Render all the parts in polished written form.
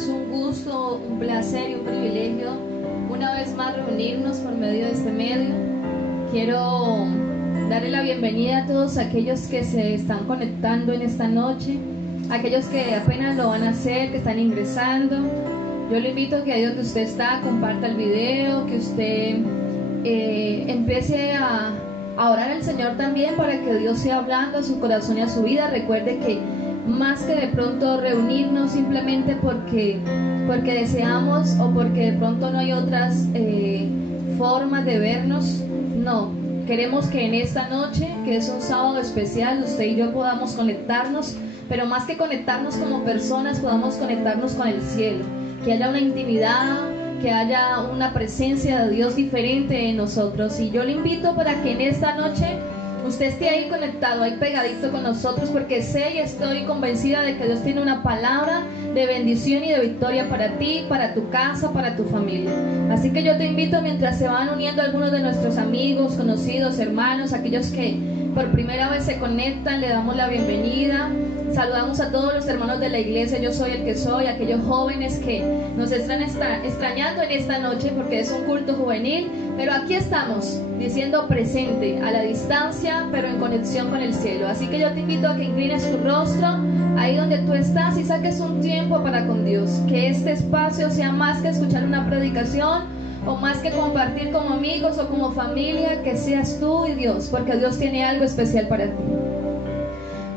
Es un gusto, un placer y un privilegio una vez más reunirnos por medio de este medio. Quiero darle la bienvenida a todos aquellos que se están conectando en esta noche, aquellos que apenas lo van a hacer, que están ingresando. Yo le invito a que ahí donde usted está comparta el video, que usted empiece a orar al Señor también para que Dios sea hablando a su corazón y a su vida. Recuerde que más que de pronto reunirnos simplemente porque deseamos o porque de pronto no hay otras formas de vernos, no, queremos que en esta noche, que es un sábado especial, usted y yo podamos conectarnos, pero más que conectarnos como personas, podamos conectarnos con el cielo, que haya una intimidad, que haya una presencia de Dios diferente en nosotros. Y yo le invito para que en esta noche usted esté ahí conectado, ahí pegadito con nosotros, porque sé y estoy convencida de que Dios tiene una palabra de bendición y de victoria para ti, para tu casa, para tu familia. Así que yo te invito, mientras se van uniendo algunos de nuestros amigos, conocidos, hermanos, aquellos que por primera vez se conectan, le damos la bienvenida. Saludamos a todos los hermanos de la iglesia Yo Soy el que Soy, aquellos jóvenes que nos están extrañando en esta noche porque es un culto juvenil, pero aquí estamos diciendo presente, a la distancia, pero en conexión con el cielo. Así que yo te invito a que inclines tu rostro ahí donde tú estás y saques un tiempo para con Dios. Que este espacio sea más que escuchar una predicación o más que compartir como amigos o como familia, que seas tú y Dios, porque Dios tiene algo especial para ti.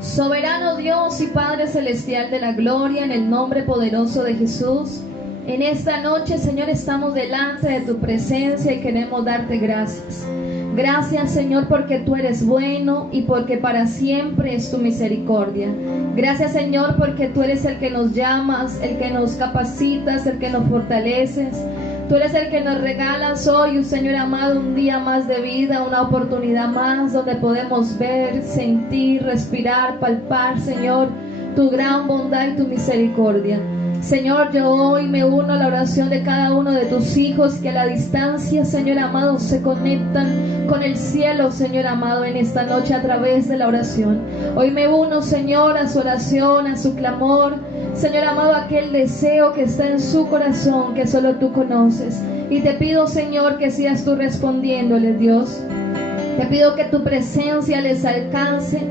Soberano Dios y Padre Celestial de la gloria, en el nombre poderoso de Jesús, en esta noche, Señor, estamos delante de tu presencia y queremos darte gracias. Gracias, Señor, porque tú eres bueno y porque para siempre es tu misericordia. Gracias, Señor, porque tú eres el que nos llamas, el que nos capacitas, el que nos fortaleces. Tú eres el que nos regalas hoy, Señor amado, un día más de vida, una oportunidad más donde podemos ver, sentir, respirar, palpar, Señor, tu gran bondad y tu misericordia. Señor, yo hoy me uno a la oración de cada uno de tus hijos que a la distancia, Señor amado, se conectan con el cielo, Señor amado, en esta noche a través de la oración. Hoy me uno, Señor, a su oración, a su clamor, Señor amado, aquel deseo que está en su corazón que solo tú conoces. Y te pido, Señor, que seas tú respondiéndole, Dios. Te pido que tu presencia les alcance,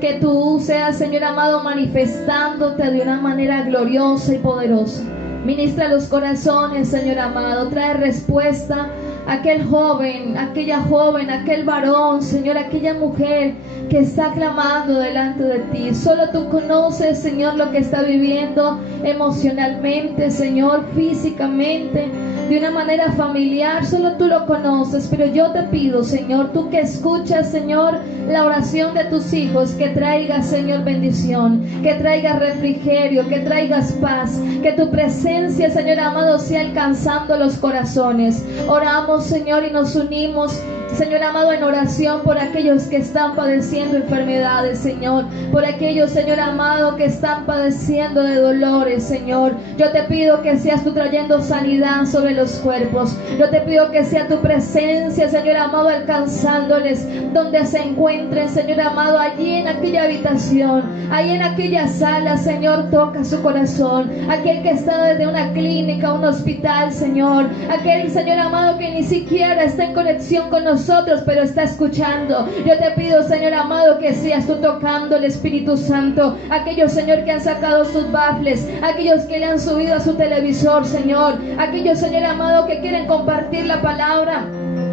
que tú seas, Señor amado, manifestándote de una manera gloriosa y poderosa. Ministra los corazones, Señor amado, trae respuesta a aquel joven, aquella joven, aquel varón, Señor, aquella mujer que está clamando delante de ti. Solo tú conoces, Señor, lo que está viviendo emocionalmente, Señor, físicamente, de una manera familiar. Solo tú lo conoces, pero yo te pido, Señor, tú que escuchas, Señor, la oración de tus hijos, que traigas, Señor, bendición, que traigas refrigerio, que traigas paz, que tu presencia, Señor amado, sea alcanzando los corazones. Oramos, Señor, y nos unimos, Señor amado, en oración por aquellos que están padeciendo enfermedades, Señor, por aquellos, Señor amado, que están padeciendo de dolores, Señor. Yo te pido que seas tú trayendo sanidad sobre los cuerpos. Yo te pido que sea tu presencia, Señor amado, alcanzándoles donde se encuentren, Señor amado, allí en aquella habitación, allí en aquella sala, Señor, toca su corazón. Aquel que está desde una clínica, un hospital, Señor, aquel, Señor amado, que ni siquiera está en conexión con nosotros, pero está escuchando. Yo te pido, Señor amado, que seas tú tocando el Espíritu Santo. Aquellos, Señor, que han sacado sus baffles, aquellos que le han subido a su televisor, Señor, aquellos, Señor amado, que quieren compartir la palabra.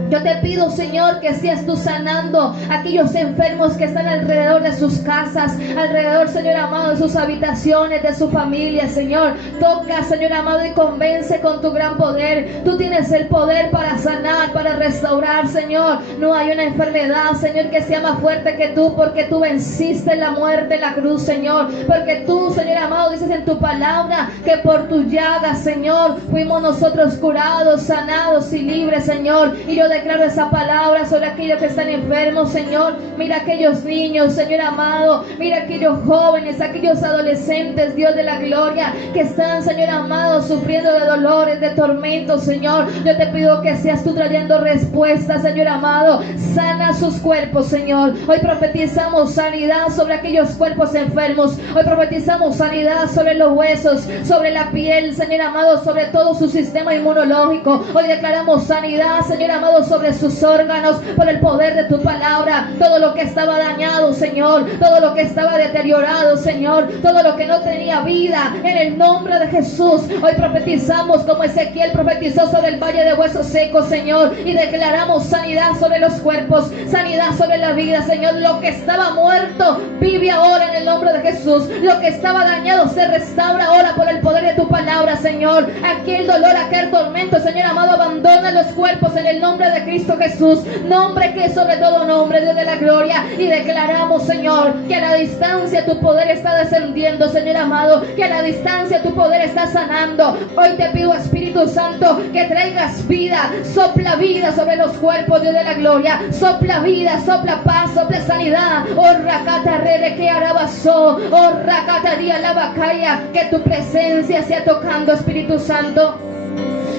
Yo te pido, Señor, que seas tú sanando a aquellos enfermos que están alrededor de sus casas, alrededor, Señor amado, de sus habitaciones, de su familia, Señor. Toca, Señor amado, y convence con tu gran poder. Tú tienes el poder para sanar, para restaurar, Señor. No hay una enfermedad, Señor, que sea más fuerte que tú, porque tú venciste la muerte en la cruz, Señor. Porque tú, Señor amado, dices en tu palabra que por tu llaga, Señor, fuimos nosotros curados, sanados y libres, Señor. Y yo declaro esa palabra sobre aquellos que están enfermos, Señor. Mira aquellos niños, Señor amado. Mira aquellos jóvenes, aquellos adolescentes, Dios de la gloria, que están, Señor amado, sufriendo de dolores, de tormentos, Señor. Yo te pido que seas tú trayendo respuestas, Señor amado. Sana sus cuerpos, Señor. Hoy profetizamos sanidad sobre aquellos cuerpos enfermos. Hoy profetizamos sanidad sobre los huesos, sobre la piel, Señor amado, sobre todo su sistema inmunológico. Hoy declaramos sanidad, Señor amado, sobre sus órganos, por el poder de tu palabra. Todo lo que estaba dañado, Señor, todo lo que estaba deteriorado, Señor, todo lo que no tenía vida, en el nombre de Jesús, hoy profetizamos como Ezequiel profetizó sobre el valle de huesos secos, Señor, y declaramos sanidad sobre los cuerpos, sanidad sobre la vida, Señor. Lo que estaba muerto vive ahora en el nombre de Jesús. Lo que estaba dañado se restaura ahora por el poder de tu palabra, Señor. Aquel dolor, aquel tormento, Señor amado, abandona los cuerpos en el nombre de Cristo Jesús, nombre que es sobre todo nombre, Dios de la gloria. Y declaramos, Señor, que a la distancia tu poder está descendiendo, Señor amado, que a la distancia tu poder está sanando. Hoy te pido, Espíritu Santo, que traigas vida, sopla vida sobre los cuerpos, Dios de la gloria. Sopla vida, sopla paz, sopla sanidad. Oh, rakata rere que arabaso, oh, rakata ria la bacaya. Que tu presencia sea tocando, Espíritu Santo.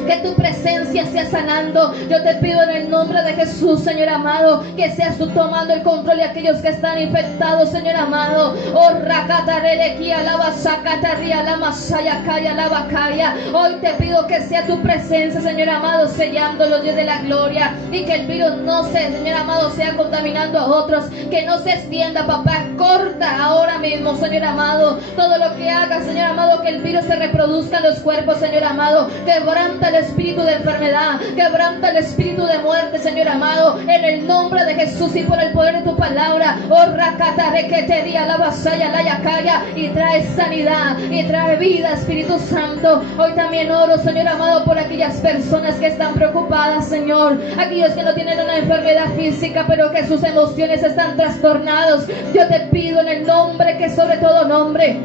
Que tu presencia sea sanando. Yo te pido en el nombre de Jesús, Señor amado, que seas tú tomando el control de aquellos que están infectados, Señor amado. Oh, rakatarelequia, la basacataria, la masaya, calla, la bacaya. Hoy te pido que sea tu presencia, Señor amado, sellándolos, Dios de la gloria. Y que el virus no se, Señor amado, sea contaminando a otros. Que no se extienda, papá. Corta ahora mismo, Señor amado, todo lo que haga, Señor amado, que el virus se reproduzca en los cuerpos, Señor amado. Quebranta el espíritu de enfermedad, quebranta el espíritu de muerte, Señor amado, en el nombre de Jesús y por el poder de tu palabra. Oh, rakata requetería la vasalla, la yacaya, y trae sanidad y trae vida, Espíritu Santo. Hoy también oro, Señor amado, por aquellas personas que están preocupadas, Señor, aquellos que no tienen una enfermedad física, pero que sus emociones están trastornados. Yo te pido en el nombre que sobre todo nombre,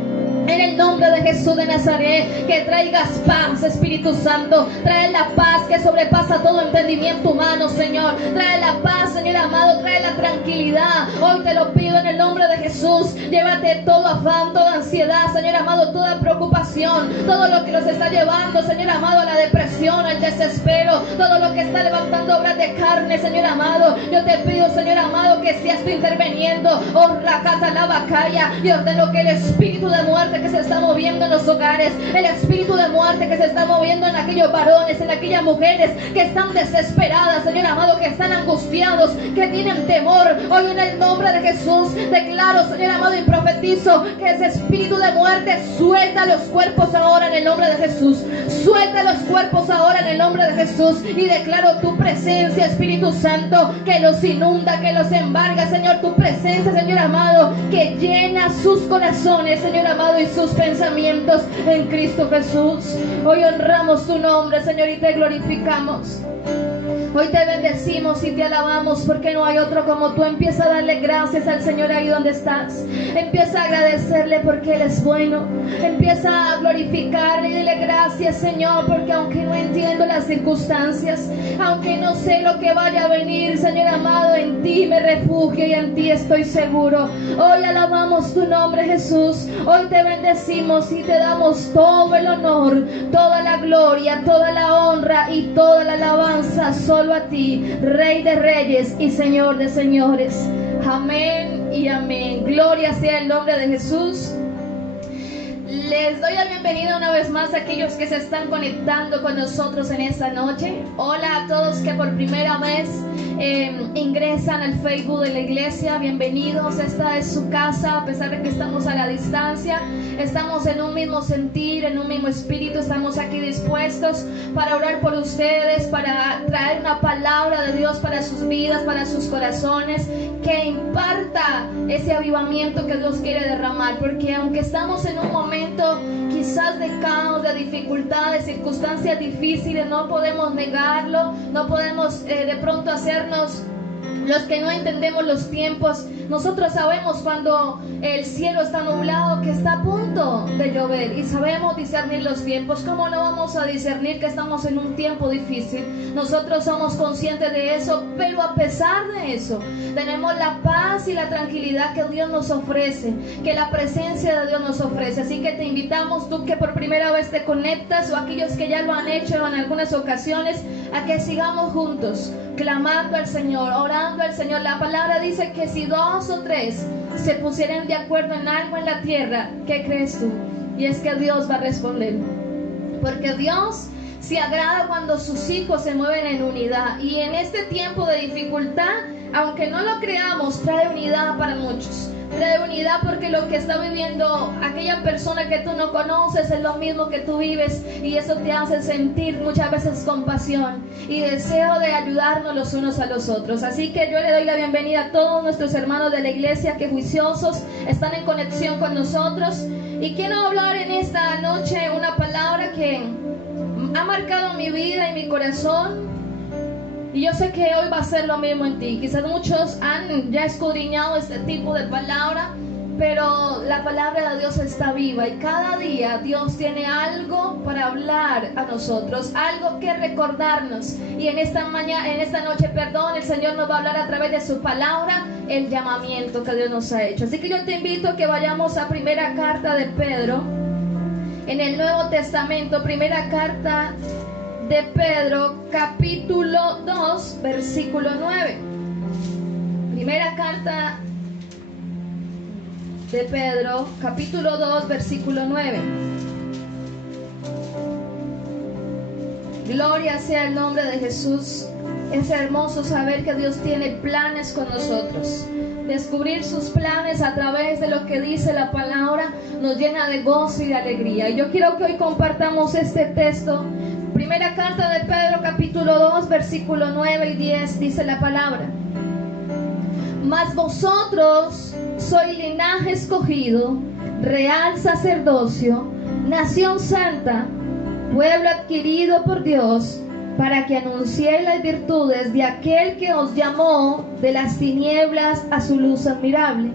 en el nombre de Jesús de Nazaret, que traigas paz, Espíritu Santo. Trae la paz que sobrepasa todo entendimiento humano, Señor. Trae la paz, Señor amado. Trae la tranquilidad. Hoy te lo pido en el nombre de Jesús. Llévate todo afán, toda ansiedad, Señor amado, toda preocupación, todo lo que nos está llevando, Señor amado, a la depresión, al desespero, todo lo que está levantando obras de carne, Señor amado. Yo te pido, Señor amado, que seas tú interviniendo. Oh, rakata la bacaya. Y ordeno que el espíritu de muerte que se está moviendo en los hogares, el espíritu de muerte que se está moviendo en aquellos varones, en aquellas mujeres que están desesperadas, Señor amado, que están angustiados, que tienen temor, hoy en el nombre de Jesús declaro, Señor amado, y profetizo que ese espíritu de muerte suelta los cuerpos ahora en el nombre de Jesús. Suelta los cuerpos ahora en el nombre de Jesús y declaro tu presencia, Espíritu Santo, que los inunda, que los embarga, Señor, tu presencia, Señor amado, que llena sus corazones, Señor amado, y sus pensamientos en Cristo Jesús. Hoy honramos tu nombre, Señor, y te glorificamos. Hoy te bendecimos y te alabamos porque no hay otro como tú. Empieza a darle gracias al Señor ahí donde estás. Empieza a agradecerle porque Él es bueno. Empieza a glorificarle y dile gracias, Señor, porque aunque no entiendo las circunstancias, aunque no sé lo que vaya a venir, Señor amado, en ti me refugio y en ti estoy seguro. Hoy alabamos tu nombre, Jesús. Hoy te bendecimos y te damos todo el honor, toda la gloria, toda la honra y toda la alabanza solo a ti, Rey de reyes y Señor de señores. Amén y amén. Gloria sea el nombre de Jesús. Les doy la bienvenida una vez más a aquellos que se están conectando con nosotros en esta noche. Hola a todos que por primera vez ingresan al Facebook de la iglesia. Bienvenidos, esta es su casa a pesar de que estamos a la distancia. Estamos en un mismo sentir, en un mismo espíritu. Estamos aquí dispuestos para orar por ustedes, para traer una palabra de Dios para sus vidas, para sus corazones, que imparta ese avivamiento que Dios quiere derramar. Porque aunque estamos en un momento quizás de caos, de dificultades, circunstancias difíciles, no podemos negarlo, no podemos de pronto hacernos los que no entendemos los tiempos. Nosotros sabemos cuando el cielo está nublado que está a punto de llover y sabemos discernir los tiempos. ¿Cómo no vamos a discernir que estamos en un tiempo difícil? Nosotros somos conscientes de eso, pero a pesar de eso, tenemos la paz y la tranquilidad que Dios nos ofrece, que la presencia de Dios nos ofrece. Así que te invitamos, tú que por primera vez te conectas o aquellos que ya lo han hecho en algunas ocasiones, a que sigamos juntos, clamando al Señor, orando al Señor. La palabra dice que si 2 o 3 se pusieran de acuerdo en algo en la tierra, ¿qué crees tú? Y es que Dios va a responder, porque Dios se agrada cuando sus hijos se mueven en unidad. Y en este tiempo de dificultad, aunque no lo creamos, trae unidad para muchos. Trae unidad porque lo que está viviendo aquella persona que tú no conoces es lo mismo que tú vives, y eso te hace sentir muchas veces compasión y deseo de ayudarnos los unos a los otros. Así que yo le doy la bienvenida a todos nuestros hermanos de la iglesia que juiciosos están en conexión con nosotros, y quiero hablar en esta noche una palabra que ha marcado mi vida y mi corazón. Y yo sé que hoy va a ser lo mismo en ti. Quizás muchos han ya escudriñado este tipo de palabra, pero la palabra de Dios está viva y cada día Dios tiene algo para hablar a nosotros, algo que recordarnos. Y en esta noche, el Señor nos va a hablar a través de su palabra el llamamiento que Dios nos ha hecho. Así que yo te invito a que vayamos a primera carta de Pedro, en el Nuevo Testamento, primera carta de Pedro, capítulo 2, versículo 9. Primera carta de Pedro, capítulo 2, versículo 9. Gloria sea el nombre de Jesús. Es hermoso saber que Dios tiene planes con nosotros. Descubrir sus planes a través de lo que dice la palabra nos llena de gozo y de alegría. Y yo quiero que hoy compartamos este texto. Primera carta de Pedro, capítulo 2, versículo 9 y 10, dice la palabra: Mas vosotros sois linaje escogido, real sacerdocio, nación santa, pueblo adquirido por Dios, para que anunciéis las virtudes de aquel que os llamó de las tinieblas a su luz admirable.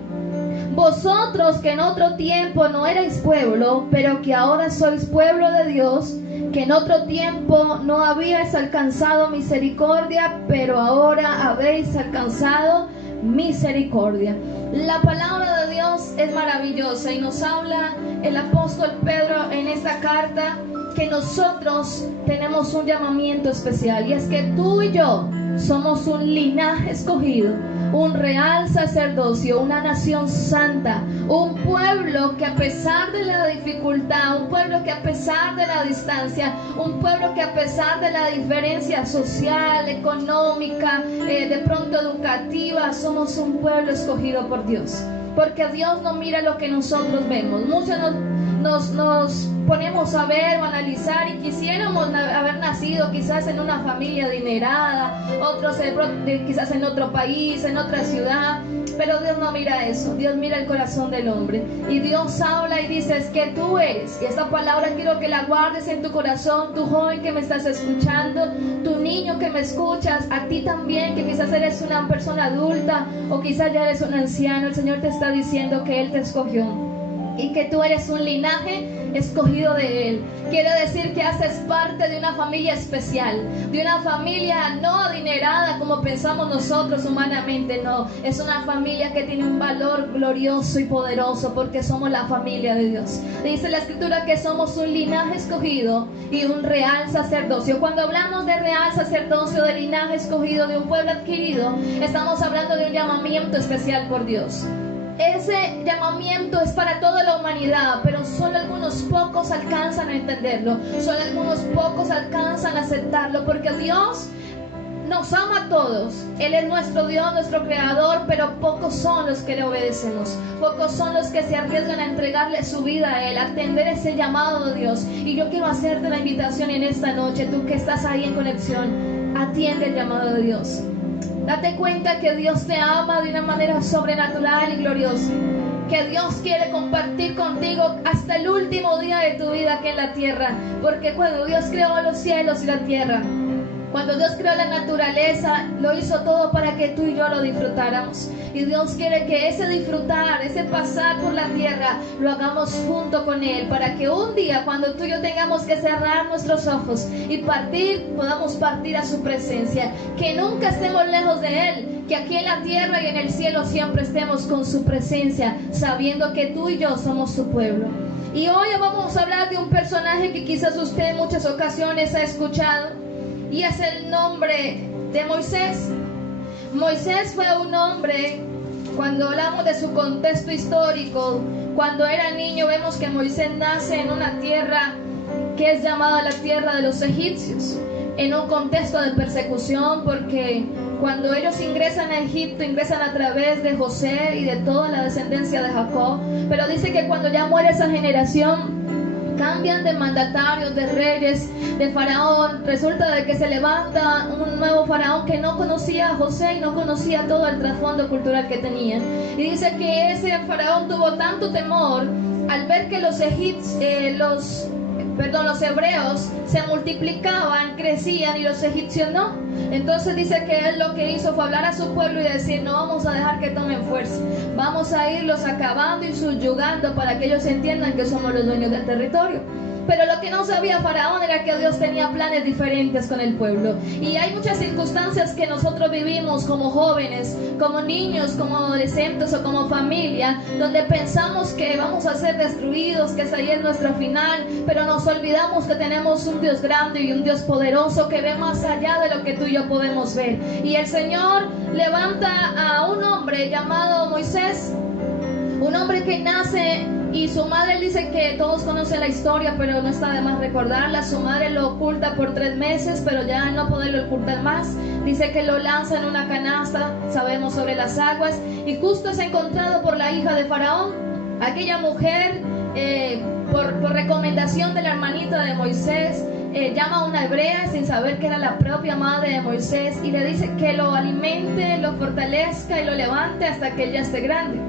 Vosotros que en otro tiempo no erais pueblo, pero que ahora sois pueblo de Dios, que en otro tiempo no habíais alcanzado misericordia, pero ahora habéis alcanzado misericordia. La palabra de Dios es maravillosa y nos habla el apóstol Pedro en esta carta que nosotros tenemos un llamamiento especial, y es que tú y yo somos un linaje escogido, un real sacerdocio, una nación santa, un pueblo que a pesar de la dificultad, un pueblo que a pesar de la distancia, un pueblo que a pesar de la diferencia social, económica, de pronto educativa, somos un pueblo escogido por Dios, porque Dios no mira lo que nosotros vemos. Muchos nos ponemos a ver o analizar y quisiéramos haber nacido quizás en una familia adinerada, otros quizás en otro país, en otra ciudad, pero Dios no mira eso. Dios mira el corazón del hombre, y Dios habla y dice: es que tú eres, y esta palabra quiero que la guardes en tu corazón, tu joven que me estás escuchando, tu niño que me escuchas, a ti también que quizás eres una persona adulta o quizás ya eres un anciano. El Señor te está diciendo que Él te escogió y que tú eres un linaje escogido de Él. Quiere decir que haces parte de una familia especial, de una familia no adinerada como pensamos nosotros humanamente, no, es una familia que tiene un valor glorioso y poderoso, porque somos la familia de Dios. Dice la escritura que somos un linaje escogido y un real sacerdocio. Cuando hablamos de real sacerdocio, de linaje escogido, de un pueblo adquirido, estamos hablando de un llamamiento especial por Dios. Ese llamamiento es para toda la humanidad, pero solo algunos pocos alcanzan a entenderlo, solo algunos pocos alcanzan a aceptarlo, porque Dios nos ama a todos. Él es nuestro Dios, nuestro creador, pero pocos son los que le obedecemos, pocos son los que se arriesgan a entregarle su vida a Él, a atender ese llamado de Dios. Y yo quiero hacerte la invitación en esta noche, tú que estás ahí en conexión, atiende el llamado de Dios. Date cuenta que Dios te ama de una manera sobrenatural y gloriosa, que Dios quiere compartir contigo hasta el último día de tu vida aquí en la tierra, porque cuando Dios creó los cielos y la tierra, Cuando Dios creó la naturaleza, lo hizo todo para que tú y yo lo disfrutáramos. Y Dios quiere que ese disfrutar, ese pasar por la tierra, lo hagamos junto con Él, para que un día, cuando tú y yo tengamos que cerrar nuestros ojos y partir, podamos partir a su presencia. Que nunca estemos lejos de Él, que aquí en la tierra y en el cielo siempre estemos con su presencia, sabiendo que tú y yo somos su pueblo. Y hoy vamos a hablar de un personaje que quizás usted en muchas ocasiones ha escuchado, y es el nombre de Moisés. Moisés fue un hombre, cuando hablamos de su contexto histórico, cuando era niño vemos que Moisés nace en una tierra que es llamada la tierra de los egipcios, en un contexto de persecución, porque cuando ellos ingresan a Egipto, ingresan a través de José y de toda la descendencia de Jacob, pero dice que cuando ya muere esa generación, cambian de mandatarios, de reyes, de faraón. Resulta de que se levanta un nuevo faraón que no conocía a José y no conocía todo el trasfondo cultural que tenía. Y dice que ese faraón tuvo tanto temor al ver que los hebreos se multiplicaban, crecían y los egipcios no. Entonces dice que él lo que hizo fue hablar a su pueblo y decir: no vamos a dejar que tomen fuerza, vamos a irlos acabando y subyugando para que ellos entiendan que somos los dueños del territorio. Pero lo que no sabía Faraón era que Dios tenía planes diferentes con el pueblo. Y hay muchas circunstancias que nosotros vivimos como jóvenes, como niños, como adolescentes o como familia, donde pensamos que vamos a ser destruidos, que esa ahí es nuestra final, pero nos olvidamos que tenemos un Dios grande y un Dios poderoso que ve más allá de lo que tú y yo podemos ver. Y el Señor levanta a un hombre llamado Moisés, un hombre que nace. Y su madre, dice que todos conocen la historia, pero no está de más recordarla. Su madre lo oculta por 3 meses, pero ya al no poderlo ocultar más, dice que lo lanza en una canasta, sabemos, sobre las aguas. Y justo es encontrado por la hija de Faraón. Aquella mujer, por recomendación de la hermanita de Moisés, llama a una hebrea sin saber que era la propia madre de Moisés, y le dice que lo alimente, lo fortalezca y lo levante hasta que él ya esté grande.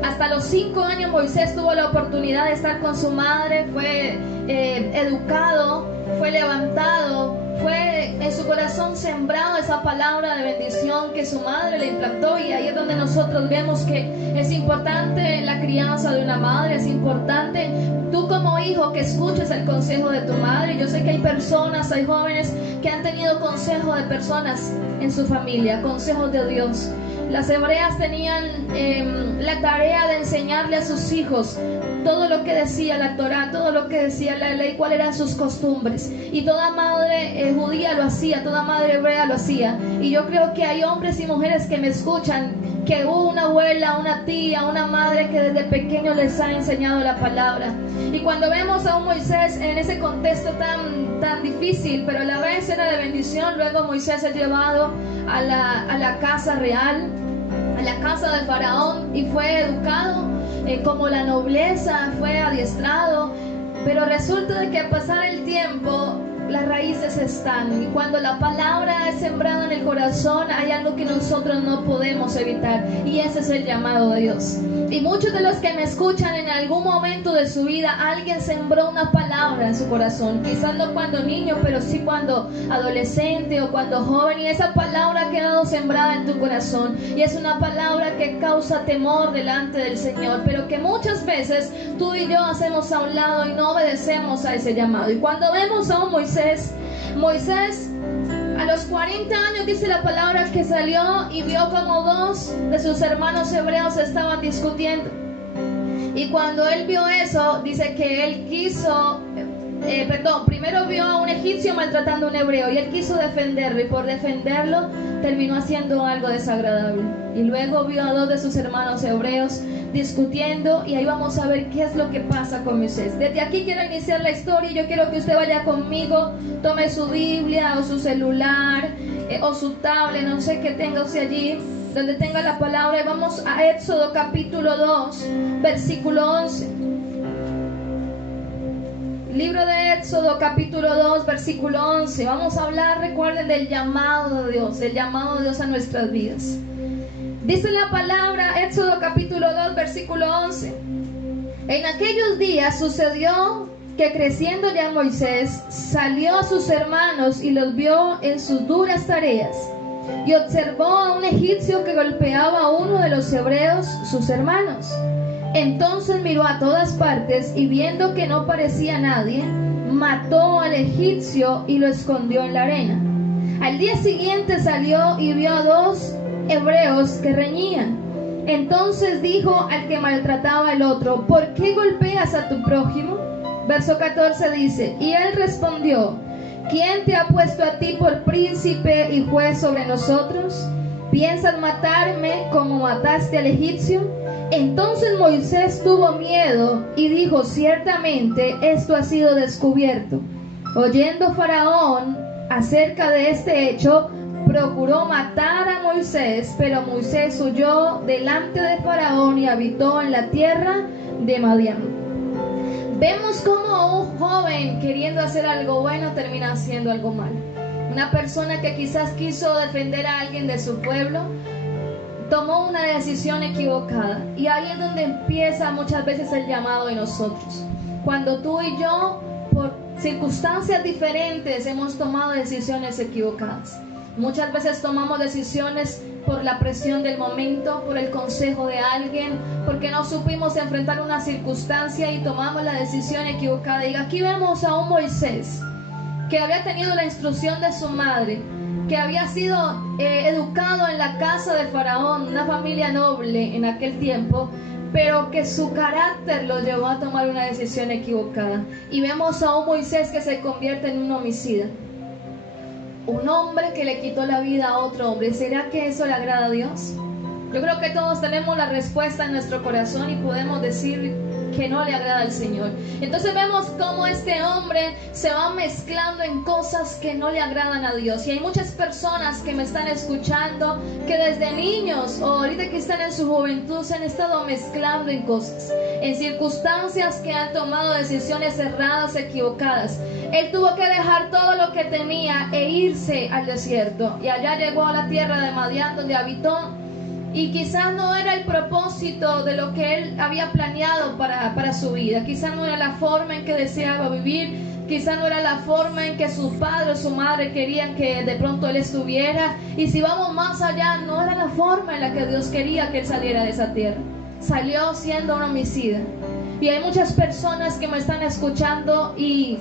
Hasta los 5 años Moisés tuvo la oportunidad de estar con su madre, fue educado, fue levantado, fue en su corazón sembrado esa palabra de bendición que su madre le implantó. Y ahí es donde nosotros vemos que es importante la crianza de una madre, es importante tú como hijo que escuches el consejo de tu madre. Yo sé que hay personas, hay jóvenes que han tenido consejos de personas en su familia, consejos de Dios. Las hebreas tenían la tarea de enseñarle a sus hijos todo lo que decía la Torá, todo lo que decía la ley, cuáles eran sus costumbres. Y toda madre judía lo hacía, toda madre hebrea lo hacía. Y yo creo que hay hombres y mujeres que me escuchan, que hubo una abuela, una tía, una madre que desde pequeño les ha enseñado la palabra. Y cuando vemos a un Moisés en ese contexto tan difícil, pero a la vez era de bendición, luego Moisés es llevado a la casa real, a la casa del faraón, y fue educado como la nobleza, fue adiestrado. Pero resulta de que al pasar el tiempo las raíces están, y cuando la palabra es sembrada en el corazón hay algo que nosotros no podemos evitar, y ese es el llamado de Dios. Y muchos de los que me escuchan, en algún momento de su vida alguien sembró una palabra en su corazón, quizás no cuando niño, pero sí cuando adolescente o cuando joven, y esa palabra ha quedado sembrada en tu corazón, y es una palabra que causa temor delante del Señor, pero que muchas veces tú y yo hacemos a un lado y no obedecemos a ese llamado. Y cuando vemos a un Moisés a los 40 años, dice la palabra que salió y vio como 2 de sus hermanos hebreos estaban discutiendo. Y cuando él vio eso, dice que él quiso, primero vio a un egipcio maltratando a un hebreo y él quiso defenderlo, y por defenderlo terminó haciendo algo desagradable. Y luego vio a 2 de sus hermanos hebreos discutiendo, y ahí vamos a ver qué es lo que pasa con Moisés. Desde aquí quiero iniciar la historia, y yo quiero que usted vaya conmigo, tome su Biblia o su celular o su tablet, no sé qué tenga usted allí, donde tenga la palabra, y vamos a Éxodo capítulo 2, versículo 11. Libro de Éxodo capítulo 2, versículo 11. Vamos a hablar, recuerden, del llamado de Dios, el llamado de Dios a nuestras vidas. Dice la palabra, Éxodo capítulo 2, versículo 11. En aquellos días sucedió que creciendo ya Moisés salió a sus hermanos y los vio en sus duras tareas, y observó a un egipcio que golpeaba a uno de los hebreos, sus hermanos. Entonces miró a todas partes y viendo que no parecía nadie, mató al egipcio y lo escondió en la arena. Al día siguiente salió y vio a dos hebreos que reñían. Entonces dijo al que maltrataba al otro: ¿por qué golpeas a tu prójimo? Verso 14 dice: y él respondió: ¿quién te ha puesto a ti por príncipe y juez sobre nosotros? ¿Piensas matarme como mataste al egipcio? Entonces Moisés tuvo miedo y dijo: ciertamente esto ha sido descubierto. Oyendo Faraón acerca de este hecho, procuró matar a Moisés, pero Moisés huyó delante de Faraón y habitó en la tierra de Madián. Vemos cómo un joven queriendo hacer algo bueno termina haciendo algo malo. Una persona que quizás quiso defender a alguien de su pueblo tomó una decisión equivocada, y ahí es donde empieza muchas veces el llamado de nosotros. Cuando tú y yo, por circunstancias diferentes, hemos tomado decisiones equivocadas. Muchas veces tomamos decisiones por la presión del momento, por el consejo de alguien, porque no supimos enfrentar una circunstancia y tomamos la decisión equivocada. Y aquí vemos a un Moisés que había tenido la instrucción de su madre, que había sido educado en la casa de Faraón, una familia noble en aquel tiempo, pero que su carácter lo llevó a tomar una decisión equivocada. Y vemos a un Moisés que se convierte en un homicida, un hombre que le quitó la vida a otro hombre. ¿Será que eso le agrada a Dios? Yo creo que todos tenemos la respuesta en nuestro corazón y podemos decir que no le agrada al Señor. Entonces vemos cómo este hombre se va mezclando en cosas que no le agradan a Dios. Y hay muchas personas que me están escuchando que desde niños o ahorita que están en su juventud se han estado mezclando en cosas, en circunstancias que han tomado decisiones erradas, equivocadas. Él tuvo que dejar todo lo que tenía e irse al desierto, y allá llegó a la tierra de Madián, donde habitó. Y quizás no era el propósito de lo que él había planeado para su vida. Quizás no era la forma en que deseaba vivir. Quizás no era la forma en que su padre o su madre querían que de pronto él estuviera. Y si vamos más allá, no era la forma en la que Dios quería que él saliera de esa tierra. Salió siendo un homicida. Y hay muchas personas que me están escuchando y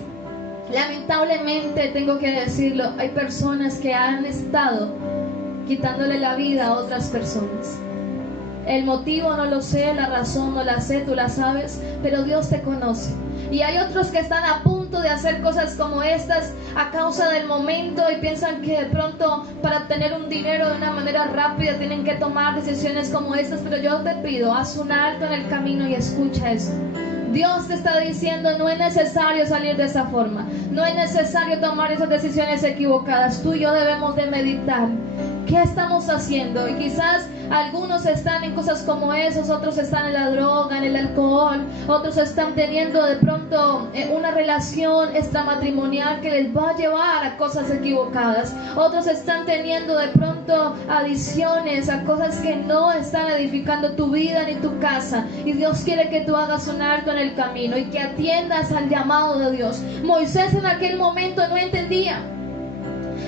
lamentablemente tengo que decirlo, hay personas que han estado quitándole la vida a otras personas. El motivo no lo sé, la razón no la sé, tú la sabes, pero Dios te conoce. Y hay otros que están a punto de hacer cosas como estas a causa del momento y piensan que de pronto para obtener un dinero de una manera rápida tienen que tomar decisiones como estas, pero yo te pido, haz un alto en el camino y escucha eso. Dios te está diciendo: no es necesario salir de esa forma, no es necesario tomar esas decisiones equivocadas. Tú y yo debemos de meditar ¿qué estamos haciendo? Y quizás algunos están en cosas como esas, otros están en la droga, en el alcohol, otros están teniendo de pronto una relación extramatrimonial que les va a llevar a cosas equivocadas. Otros están teniendo de pronto adicciones a cosas que no están edificando tu vida ni tu casa. Y Dios quiere que tú hagas un alto en el camino y que atiendas al llamado de Dios. Moisés en aquel momento no entendía.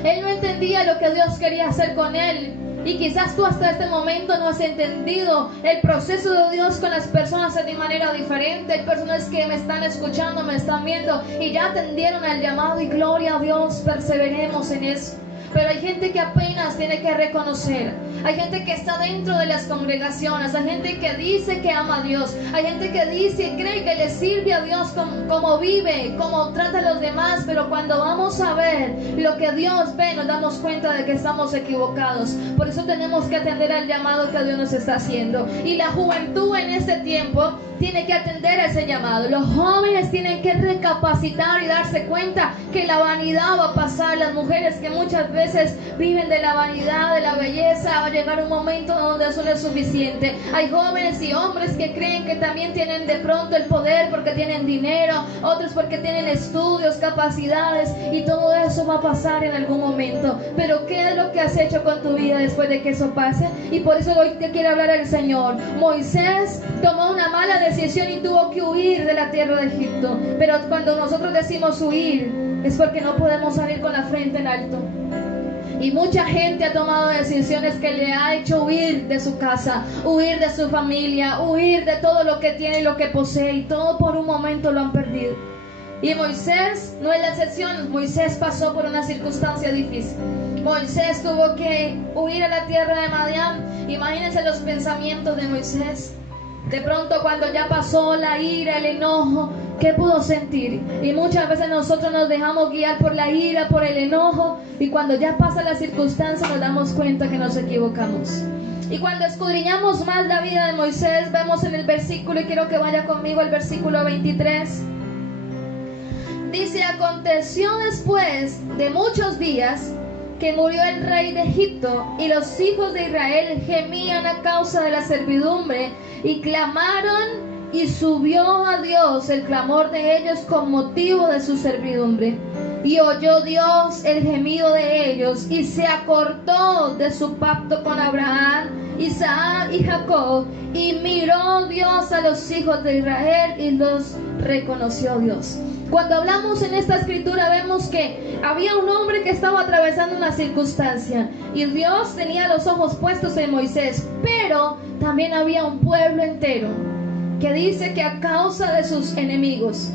Él no entendía lo que Dios quería hacer con él. Y quizás tú hasta este momento no has entendido el proceso de Dios con las personas de manera diferente. Hay personas que me están escuchando, me están viendo y ya atendieron al llamado, y gloria a Dios, perseveremos en eso. Pero hay gente que apenas tiene que reconocer. Hay gente que está dentro de las congregaciones. Hay gente que dice que ama a Dios. Hay gente que dice y cree que le sirve a Dios como vive, como trata a los demás. Pero cuando vamos a ver lo que Dios ve, nos damos cuenta de que estamos equivocados. Por eso tenemos que atender al llamado que Dios nos está haciendo. Y la juventud en este tiempo tiene que atender a ese llamado. Los jóvenes tienen que recapacitar y darse cuenta que la vanidad va a pasar. Las mujeres que muchas veces veces viven de la vanidad, de la belleza. Va a llegar un momento donde eso no es suficiente. Hay jóvenes y hombres que creen que también tienen de pronto el poder porque tienen dinero, otros porque tienen estudios, capacidades, y todo eso va a pasar en algún momento. Pero ¿qué es lo que has hecho con tu vida después de que eso pase? Y por eso hoy te quiere hablar el Señor. Moisés tomó una mala decisión y tuvo que huir de la tierra de Egipto. Pero cuando nosotros decimos huir, es porque no podemos salir con la frente en alto. Y mucha gente ha tomado decisiones que le ha hecho huir de su casa, huir de su familia, huir de todo lo que tiene y lo que posee, y todo por un momento lo han perdido. Y Moisés no es la excepción. Moisés pasó por una circunstancia difícil. Moisés tuvo que huir a la tierra de Madián. Imagínense los pensamientos de Moisés. De pronto, cuando ya pasó la ira, el enojo, ¿qué pudo sentir? Y muchas veces nosotros nos dejamos guiar por la ira, por el enojo, y cuando ya pasa la circunstancia nos damos cuenta que nos equivocamos. Y cuando escudriñamos más la vida de Moisés, vemos en el versículo, y quiero que vaya conmigo al versículo 23. Dice: aconteció después de muchos días que murió el rey de Egipto, y los hijos de Israel gemían a causa de la servidumbre, y clamaron, y subió a Dios el clamor de ellos con motivo de su servidumbre. Y oyó Dios el gemido de ellos, y se acordó de su pacto con Abraham, Isaac y Jacob, y miró Dios a los hijos de Israel, y los reconoció Dios. Cuando hablamos en esta escritura, vemos que había un hombre que estaba atravesando una circunstancia, y Dios tenía los ojos puestos en Moisés, pero también había un pueblo entero que dice que a causa de sus enemigos,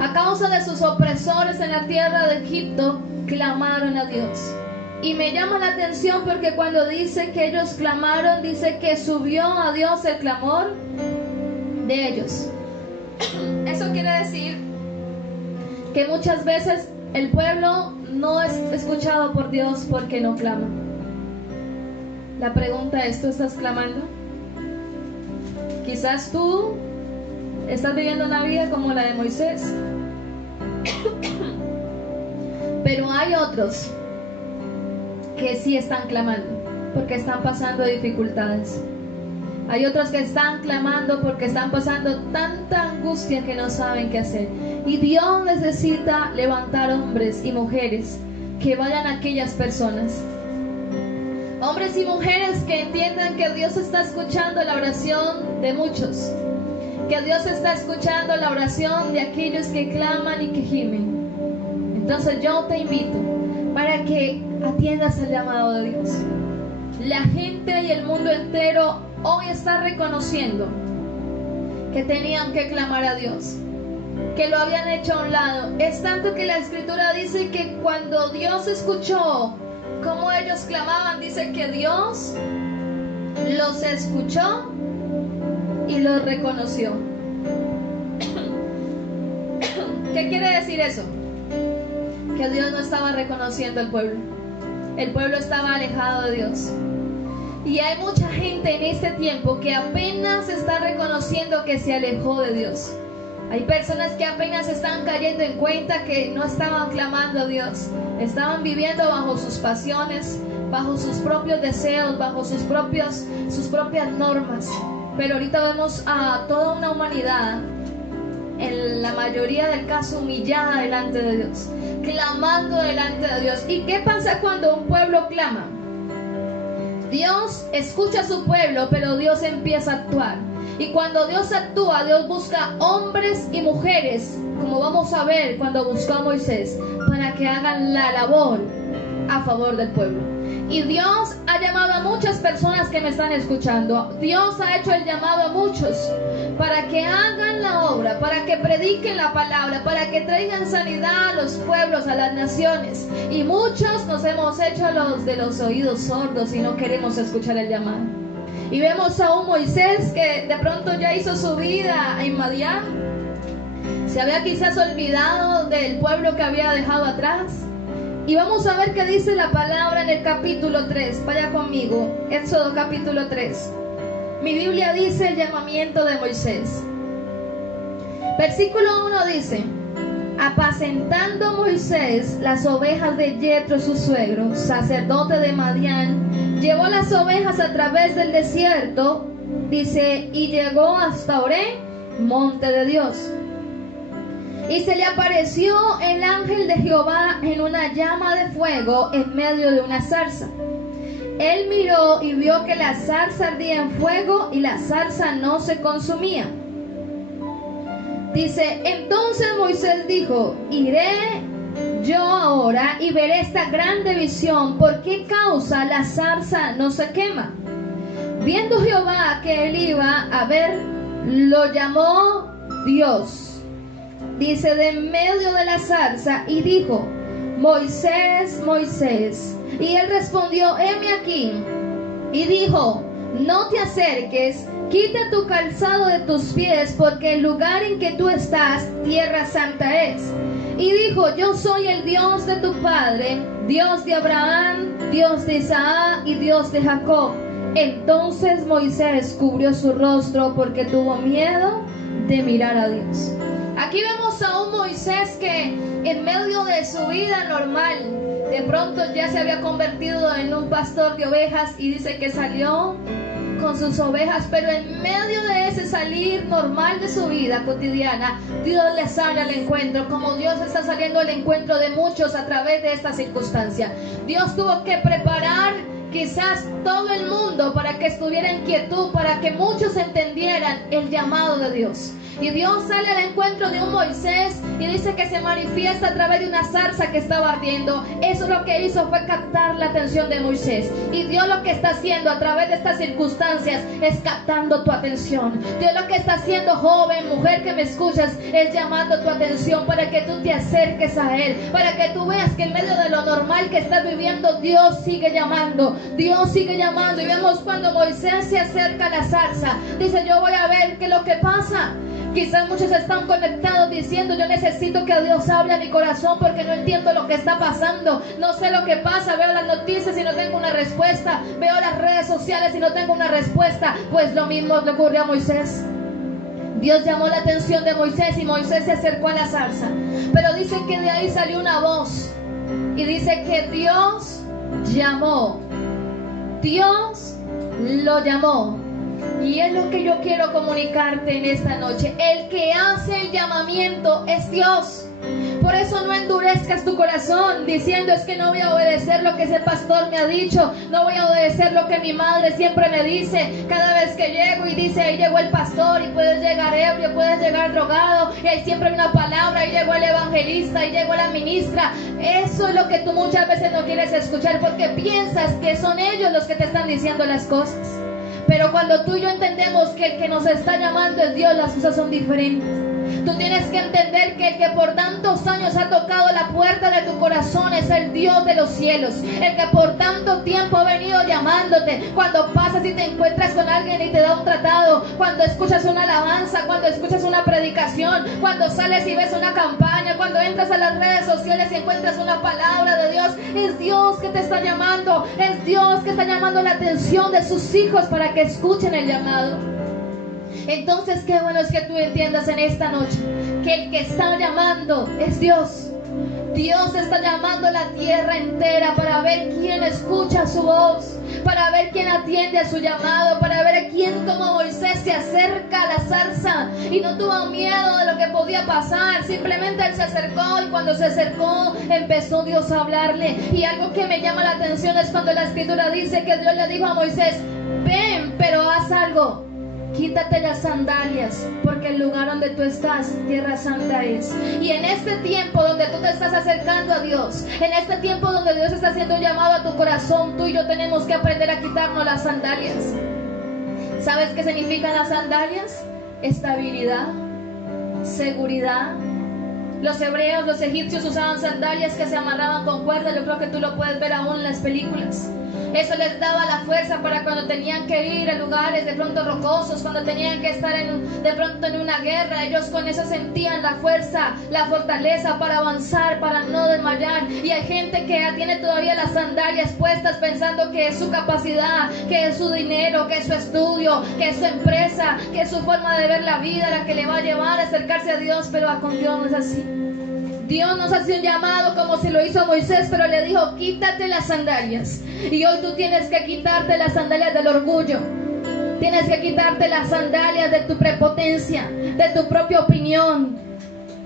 a causa de sus opresores en la tierra de Egipto, clamaron a Dios. Y me llama la atención porque cuando dice que ellos clamaron, dice que subió a Dios el clamor de ellos. Eso quiere decir que muchas veces el pueblo no es escuchado por Dios porque no clama. La pregunta es: ¿tú estás clamando? Quizás tú estás viviendo una vida como la de Moisés, pero hay otros que sí están clamando porque están pasando dificultades. Hay otros que están clamando porque están pasando tanta angustia que no saben qué hacer. Y Dios necesita levantar hombres y mujeres que vayan a aquellas personas. Hombres y mujeres que entiendan que Dios está escuchando la oración de muchos, que Dios está escuchando la oración de aquellos que claman y que gimen. Entonces yo te invito para que atiendas el llamado de Dios. La gente y el mundo entero hoy está reconociendo que tenían que clamar a Dios, que lo habían hecho a un lado. Es tanto que la escritura dice que cuando Dios escuchó cómo ellos clamaban, dice que Dios los escuchó y los reconoció. ¿Qué quiere decir eso? Que Dios no estaba reconociendo al pueblo. El pueblo estaba alejado de Dios. Y hay mucha gente en este tiempo que apenas está reconociendo que se alejó de Dios. Hay personas que apenas están cayendo en cuenta que no estaban clamando a Dios. Estaban viviendo bajo sus pasiones, bajo sus propios deseos, bajo sus propias normas. Pero ahorita vemos a toda una humanidad, en la mayoría del caso, humillada delante de Dios, clamando delante de Dios. ¿Y qué pasa cuando un pueblo clama? Dios escucha a su pueblo, pero Dios empieza a actuar. Y cuando Dios actúa, Dios busca hombres y mujeres, como vamos a ver cuando buscó a Moisés, para que hagan la labor a favor del pueblo. Y Dios ha llamado a muchas personas que me están escuchando. Dios ha hecho el llamado a muchos para que hagan la obra, para que prediquen la palabra, para que traigan sanidad a los pueblos, a las naciones. Y muchos nos hemos hecho los de los oídos sordos y no queremos escuchar el llamado. Y vemos a un Moisés que de pronto ya hizo su vida en Madián. Se había quizás olvidado del pueblo que había dejado atrás. Y vamos a ver qué dice la palabra en el capítulo 3. Vaya conmigo, Éxodo capítulo 3. Mi Biblia dice el llamamiento de Moisés. Versículo 1 dice: Apacentando Moisés las ovejas de Yetro su suegro, sacerdote de Madián, llevó las ovejas a través del desierto, dice, y llegó hasta Oré, monte de Dios. Y se le apareció el ángel de Jehová en una llama de fuego en medio de una zarza. Él miró y vio que la zarza ardía en fuego y la zarza no se consumía. Dice, entonces Moisés dijo, iré yo ahora y veré esta grande visión, ¿por qué causa la zarza no se quema? Viendo Jehová que él iba a ver, lo llamó Dios, dice, de en medio de la zarza, y dijo, Moisés, Moisés. Y él respondió, heme aquí. Y dijo, no te acerques, quita tu calzado de tus pies, porque el lugar en que tú estás, tierra santa es. Y dijo, yo soy el Dios de tu padre, Dios de Abraham, Dios de Isaac y Dios de Jacob. Entonces Moisés cubrió su rostro porque tuvo miedo de mirar a Dios. Aquí vemos a un Moisés que en medio de su vida normal, de pronto ya se había convertido en un pastor de ovejas y dice que salió con sus ovejas, pero en medio de ese salir normal de su vida cotidiana, Dios le sale al encuentro, como Dios está saliendo al encuentro de muchos a través de esta circunstancia. Dios tuvo que preparar quizás todo el mundo para que estuviera en quietud, para que muchos entendieran el llamado de Dios. Y Dios sale al encuentro de un Moisés y dice que se manifiesta a través de una zarza que estaba ardiendo. Eso lo que hizo fue captar la atención de Moisés. Y Dios lo que está haciendo a través de estas circunstancias es captando tu atención. Dios lo que está haciendo, joven, mujer que me escuchas, es llamando tu atención para que tú te acerques a Él, para que tú veas que en medio de lo normal que estás viviendo, Dios sigue llamando. Dios sigue llamando. Y vemos cuando Moisés se acerca a la zarza, dice, yo voy a ver qué es lo que pasa. Quizás muchos están conectados diciendo, yo necesito que Dios hable a mi corazón porque no entiendo lo que está pasando, no sé lo que pasa, veo las noticias y no tengo una respuesta, veo las redes sociales y no tengo una respuesta. Pues lo mismo le ocurrió a Moisés. Dios llamó la atención de Moisés y Moisés se acercó a la zarza, pero dice que de ahí salió una voz y dice que Dios llamó, Dios lo llamó. Y es lo que yo quiero comunicarte en esta noche. El que hace el llamamiento es Dios. Por eso no endurezcas tu corazón diciendo, es que no voy a obedecer lo que ese pastor me ha dicho, no voy a obedecer lo que mi madre siempre me dice. Cada vez que llego y dice, ahí llegó el pastor, y puedes llegar ebrio, puedes llegar drogado, y ahí siempre hay una palabra, ahí llegó el evangelista, ahí llegó la ministra. Eso es lo que tú muchas veces no quieres escuchar porque piensas que son ellos los que te están diciendo las cosas. Pero cuando tú y yo entendemos que el que nos está llamando es Dios, las cosas son diferentes. Tú tienes que entender que el que por tantos años ha tocado la puerta de tu corazón es el Dios de los cielos. El que por tanto tiempo ha venido llamándote. Cuando pasas y te encuentras con alguien y te da un tratado, cuando escuchas una alabanza, cuando escuchas una predicación, cuando sales y ves una campaña, cuando entras a las redes sociales y encuentras una palabra de Dios, es Dios que te está llamando. Es Dios que está llamando la atención de sus hijos para que escuchen el llamado. Entonces qué bueno es que tú entiendas en esta noche que el que está llamando es Dios. Dios está llamando a la tierra entera para ver quién escucha su voz, para ver quién atiende a su llamado, para ver quién como Moisés se acerca a la zarza y no tuvo miedo de lo que podía pasar. Simplemente él se acercó y cuando se acercó empezó Dios a hablarle. Y algo que me llama la atención es cuando la escritura dice que Dios le dijo a Moisés, ven, pero haz algo. Quítate las sandalias, porque el lugar donde tú estás, tierra santa es. Y en este tiempo donde tú te estás acercando a Dios, en este tiempo donde Dios está haciendo un llamado a tu corazón, tú y yo tenemos que aprender a quitarnos las sandalias. ¿Sabes qué significan las sandalias? Estabilidad, seguridad. Los hebreos, los egipcios usaban sandalias que se amarraban con cuerdas. Yo creo que tú lo puedes ver aún en las películas. Eso les daba la fuerza para cuando tenían que ir a lugares de pronto rocosos, cuando tenían que estar de pronto en una guerra. Ellos con eso sentían la fuerza, la fortaleza para avanzar, para no desmayar. Y hay gente que tiene todavía las sandalias puestas pensando que es su capacidad, que es su dinero, que es su estudio, que es su empresa, que es su forma de ver la vida la que le va a llevar a acercarse a Dios. Pero con Dios no es así. Dios nos hace un llamado como si lo hizo a Moisés, pero le dijo, quítate las sandalias. Y hoy tú tienes que quitarte las sandalias del orgullo. Tienes que quitarte las sandalias de tu prepotencia, de tu propia opinión.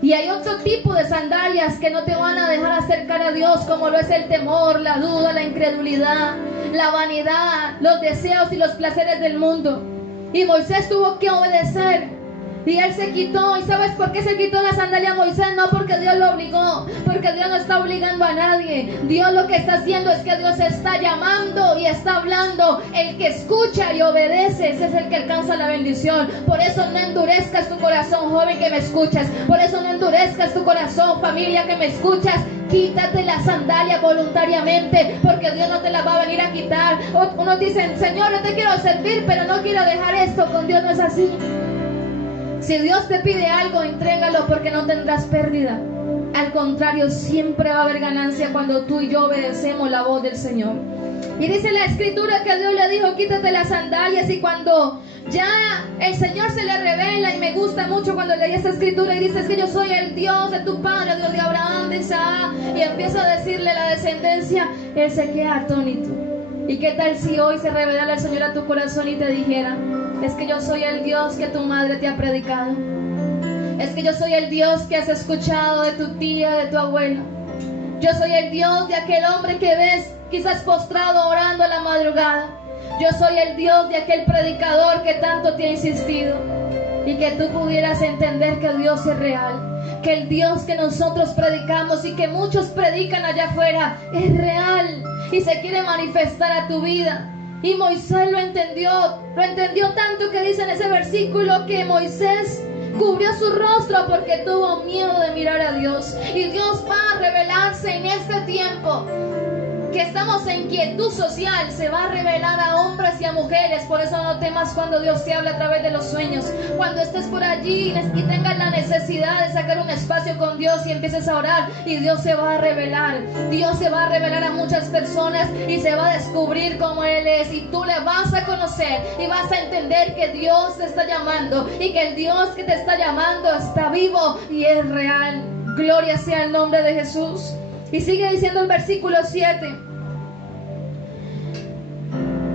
Y hay otro tipo de sandalias que no te van a dejar acercar a Dios, como lo es el temor, la duda, la incredulidad, la vanidad, los deseos y los placeres del mundo. Y Moisés tuvo que obedecer. Y él se quitó. ¿Y sabes por qué se quitó la sandalia Moisés? No porque Dios lo obligó, porque Dios no está obligando a nadie. Dios lo que está haciendo es que Dios está llamando y está hablando. El que escucha y obedece, ese es el que alcanza la bendición. Por eso no endurezcas tu corazón, joven que me escuchas. Por eso no endurezcas tu corazón, familia que me escuchas. Quítate la sandalia voluntariamente, porque Dios no te la va a venir a quitar. Unos dicen, Señor, yo te quiero servir, pero no quiero dejar esto. Con Dios no es así. Si Dios te pide algo, entrégalo, porque no tendrás pérdida. Al contrario, siempre va a haber ganancia cuando tú y yo obedecemos la voz del Señor. Y dice la Escritura que Dios le dijo, quítate las sandalias. Y cuando ya el Señor se le revela, y me gusta mucho cuando leí esta Escritura y dice, es que yo soy el Dios de tu padre, Dios de Abraham, de Isaac, y empieza a decirle la descendencia, él se queda atónito. ¿Y qué tal si hoy se revelara el Señor a tu corazón y te dijera, es que yo soy el Dios que tu madre te ha predicado? Es que yo soy el Dios que has escuchado de tu tía, de tu abuela. Yo soy el Dios de aquel hombre que ves quizás postrado orando a la madrugada. Yo soy el Dios de aquel predicador que tanto te ha insistido. Y que tú pudieras entender que Dios es real, que el Dios que nosotros predicamos y que muchos predican allá afuera es real y se quiere manifestar a tu vida. Y Moisés lo entendió tanto que dice en ese versículo que Moisés cubrió su rostro porque tuvo miedo de mirar a Dios. Y Dios va a revelarse en este tiempo que estamos en quietud social, se va a revelar a hombres y a mujeres. Por eso no temas cuando Dios te habla a través de los sueños. Cuando estés por allí y tengas la necesidad de sacar un espacio con Dios y empieces a orar, y Dios se va a revelar. Dios se va a revelar a muchas personas y se va a descubrir cómo Él es, y tú le vas a conocer y vas a entender que Dios te está llamando y que el Dios que te está llamando está vivo y es real. Gloria sea el nombre de Jesús. Y sigue diciendo el versículo 7.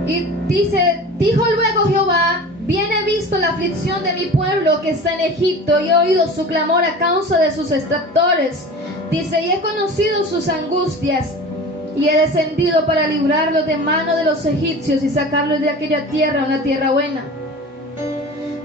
Y dice, dijo luego Jehová, bien he visto la aflicción de mi pueblo que está en Egipto, y he oído su clamor a causa de sus extractores. Dice, y he conocido sus angustias, y he descendido para librarlos de mano de los egipcios y sacarlos de aquella tierra, una tierra buena.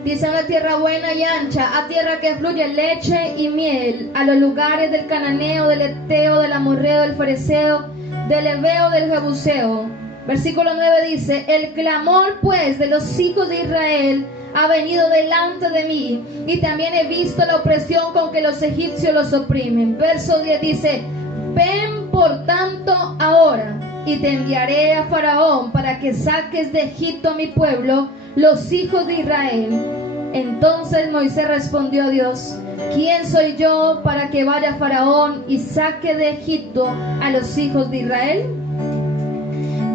Dice, una tierra buena y ancha, a tierra que fluye leche y miel, a los lugares del cananeo, del eteo, del amorreo, del fereceo, del heveo, del jebuseo. Versículo 9 dice, el clamor pues de los hijos de Israel ha venido delante de mí, y también he visto la opresión con que los egipcios los oprimen. Verso 10 dice, ven por tanto ahora, y te enviaré a Faraón para que saques de Egipto a mi pueblo, los hijos de Israel. Entonces Moisés respondió a Dios, ¿quién soy yo para que vaya Faraón y saque de Egipto a los hijos de Israel?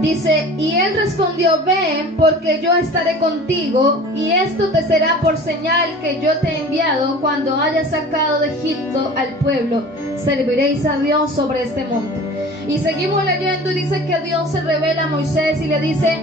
Dice, y él respondió, ven, porque yo estaré contigo, y esto te será por señal que yo te he enviado. Cuando hayas sacado de Egipto al pueblo, serviréis a Dios sobre este monte. Y seguimos leyendo, y dice que Dios se revela a Moisés y le dice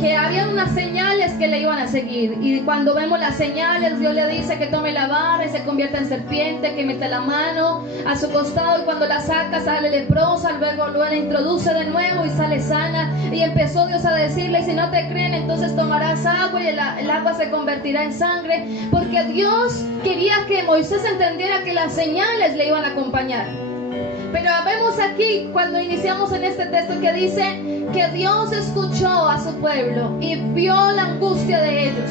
que había unas señales que le iban a seguir. Y cuando vemos las señales, Dios le dice que tome la vara y se convierta en serpiente, que mete la mano a su costado, y cuando la saca sale leprosa, luego la introduce de nuevo y sale sana. Y empezó Dios a decirle, y si no te creen, entonces tomarás agua y el agua se convertirá en sangre, porque Dios quería que Moisés entendiera que las señales le iban a acompañar. Pero vemos aquí, cuando iniciamos en este texto, que dice que Dios escuchó a su pueblo y vio la angustia de ellos,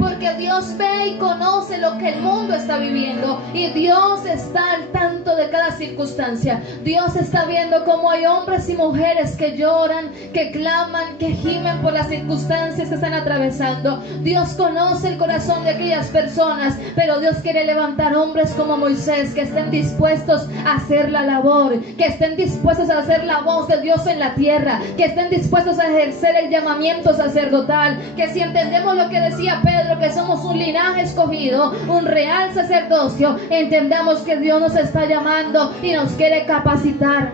porque Dios ve y conoce lo que el mundo está viviendo, y Dios está al tanto de cada circunstancia. Dios está viendo cómo hay hombres y mujeres que lloran, que claman, que gimen por las circunstancias que están atravesando. Dios conoce el corazón de aquellas personas, pero Dios quiere levantar hombres como Moisés, que estén dispuestos a hacer la labor, que estén dispuestos a hacer la voz de Dios en la tierra, que estén dispuestos a ejercer el llamamiento sacerdotal, que si entendemos lo que decía Pedro, que que somos un linaje escogido, un real sacerdocio, entendamos que Dios nos está llamando y nos quiere capacitar.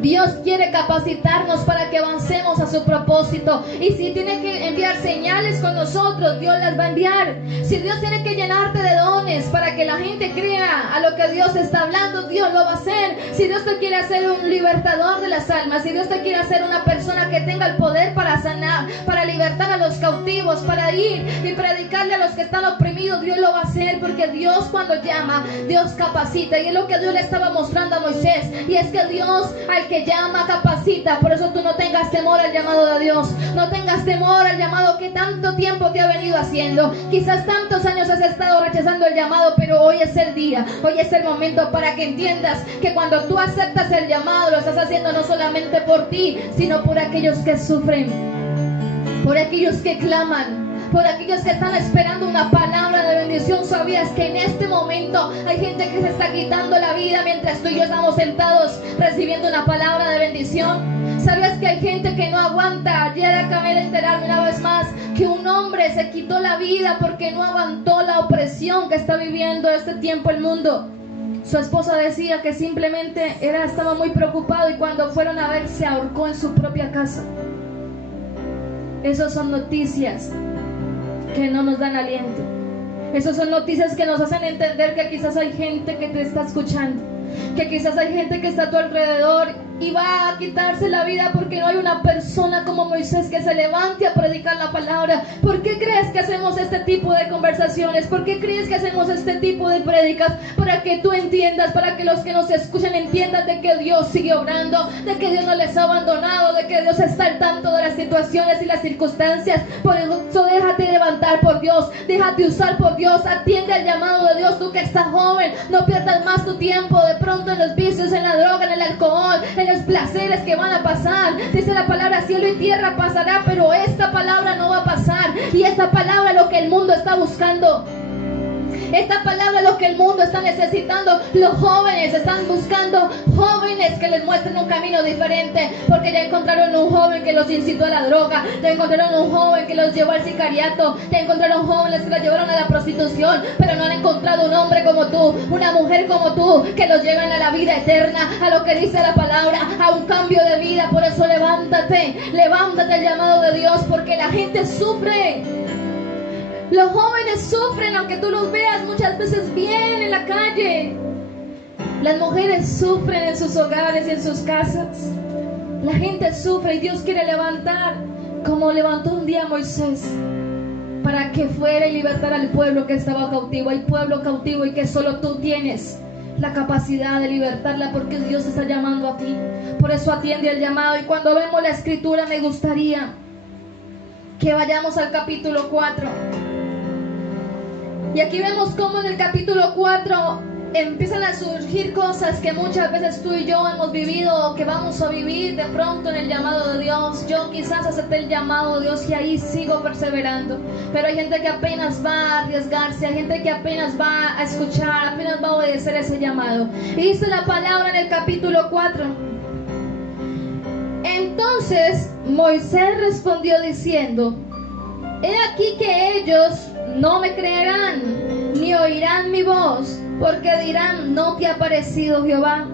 Dios quiere capacitarnos para que avancemos a su propósito. Y si tiene que enviar señales con nosotros, Dios las va a enviar. Si Dios tiene que llenarte de dones para que la gente crea a lo que Dios está hablando, Dios lo va a hacer. Si Dios te quiere hacer un libertador de las almas, si Dios te quiere hacer una persona que tenga el poder para sanar, para libertar a los cautivos, para ir y predicarle a los que están oprimidos, Dios lo va a hacer, porque Dios cuando llama, Dios capacita. Y es lo que Dios le estaba mostrando a Moisés, y es que Dios al que llama capacita. Por eso tú no tengas temor al llamado de Dios, no tengas temor al llamado que tanto tiempo te ha venido haciendo. Quizás tantos años has estado rechazando el llamado, pero hoy es el día, hoy es el momento para que entiendas que cuando tú aceptas el llamado, lo estás haciendo no solamente por ti, sino por aquellos que sufren, por aquellos que claman, por aquellos que están esperando una palabra de bendición. ¿Sabías que en este momento hay gente que se está quitando la vida mientras tú y yo estamos sentados recibiendo una palabra de bendición? ¿Sabías que hay gente que no aguanta? Ayer acabé de enterarme una vez más que un hombre se quitó la vida porque no aguantó la opresión que está viviendo este tiempo el mundo. Su esposa decía que simplemente estaba muy preocupado, y cuando fueron a ver se ahorcó en su propia casa. Esas son noticias que no nos dan aliento. Esas son noticias que nos hacen entender que quizás hay gente que te está escuchando, que quizás hay gente que está a tu alrededor y va a quitarse la vida porque no hay una persona como Moisés que se levante a predicar la palabra. ¿Por qué crees que hacemos este tipo de conversaciones? ¿Por qué crees que hacemos este tipo de prédicas? Para que tú entiendas, para que los que nos escuchan entiendan de que Dios sigue obrando, de que Dios no les ha abandonado, de que Dios está al tanto de las situaciones y las circunstancias. Por eso déjate levantar por Dios, déjate usar por Dios, atiende al llamado de Dios. Tú que estás joven, no pierdas más tu tiempo de pronto en los vicios, en la droga, en el alcohol, en los placeres que van a pasar. Dice la palabra, cielo y tierra pasará, pero esta palabra no va a pasar. Y esta palabra es lo que el mundo está buscando. Esta palabra es lo que el mundo está necesitando. Los jóvenes están buscando jóvenes que les muestren un camino diferente, porque ya encontraron un joven que los incitó a la droga, ya encontraron un joven que los llevó al sicariato, ya encontraron jóvenes que los llevaron a la prostitución, pero no han encontrado un hombre como tú, una mujer como tú, que los lleven a la vida eterna, a lo que dice la palabra, a un cambio de vida. Por eso levántate al llamado de Dios, porque la gente sufre. Los jóvenes sufren, aunque tú los veas muchas veces bien en la calle. Las mujeres sufren en sus hogares y en sus casas. La gente sufre, y Dios quiere levantar, como levantó un día a Moisés, para que fuera y libertara al pueblo que estaba cautivo. Hay pueblo cautivo y que solo tú tienes la capacidad de libertarla, porque Dios está llamando a ti. Por eso atiende el llamado. Y cuando vemos la escritura, me gustaría que vayamos al capítulo 4. Y aquí vemos cómo en el capítulo 4 empiezan a surgir cosas que muchas veces tú y yo hemos vivido, o que vamos a vivir de pronto en el llamado de Dios. Yo quizás acepté el llamado de Dios y ahí sigo perseverando, pero hay gente que apenas va a arriesgarse, hay gente que apenas va a escuchar, apenas va a obedecer ese llamado. Y dice la palabra en el capítulo 4: entonces Moisés respondió diciendo, he aquí que ellos no me creerán, ni oirán mi voz, porque dirán, no te ha parecido Jehová.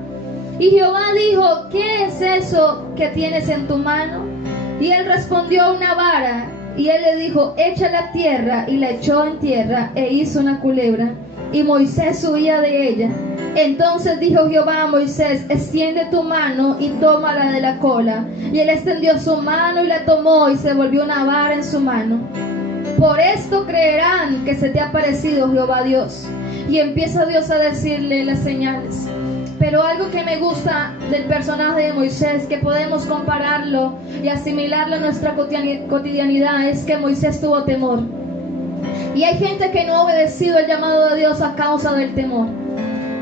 Y Jehová dijo, ¿qué es eso que tienes en tu mano? Y él respondió, una vara. Y él le dijo, échala a tierra. Y la echó en tierra, e hizo una culebra. Y Moisés huía de ella. Entonces dijo Jehová a Moisés, extiende tu mano y tómala de la cola. Y él extendió su mano y la tomó, y se volvió una vara en su mano. Por esto creerán que se te ha parecido Jehová Dios. Y empieza Dios a decirle las señales. Pero algo que me gusta del personaje de Moisés, que podemos compararlo y asimilarlo a nuestra cotidianidad, es que Moisés tuvo temor. Y hay gente que no ha obedecido el llamado de Dios a causa del temor.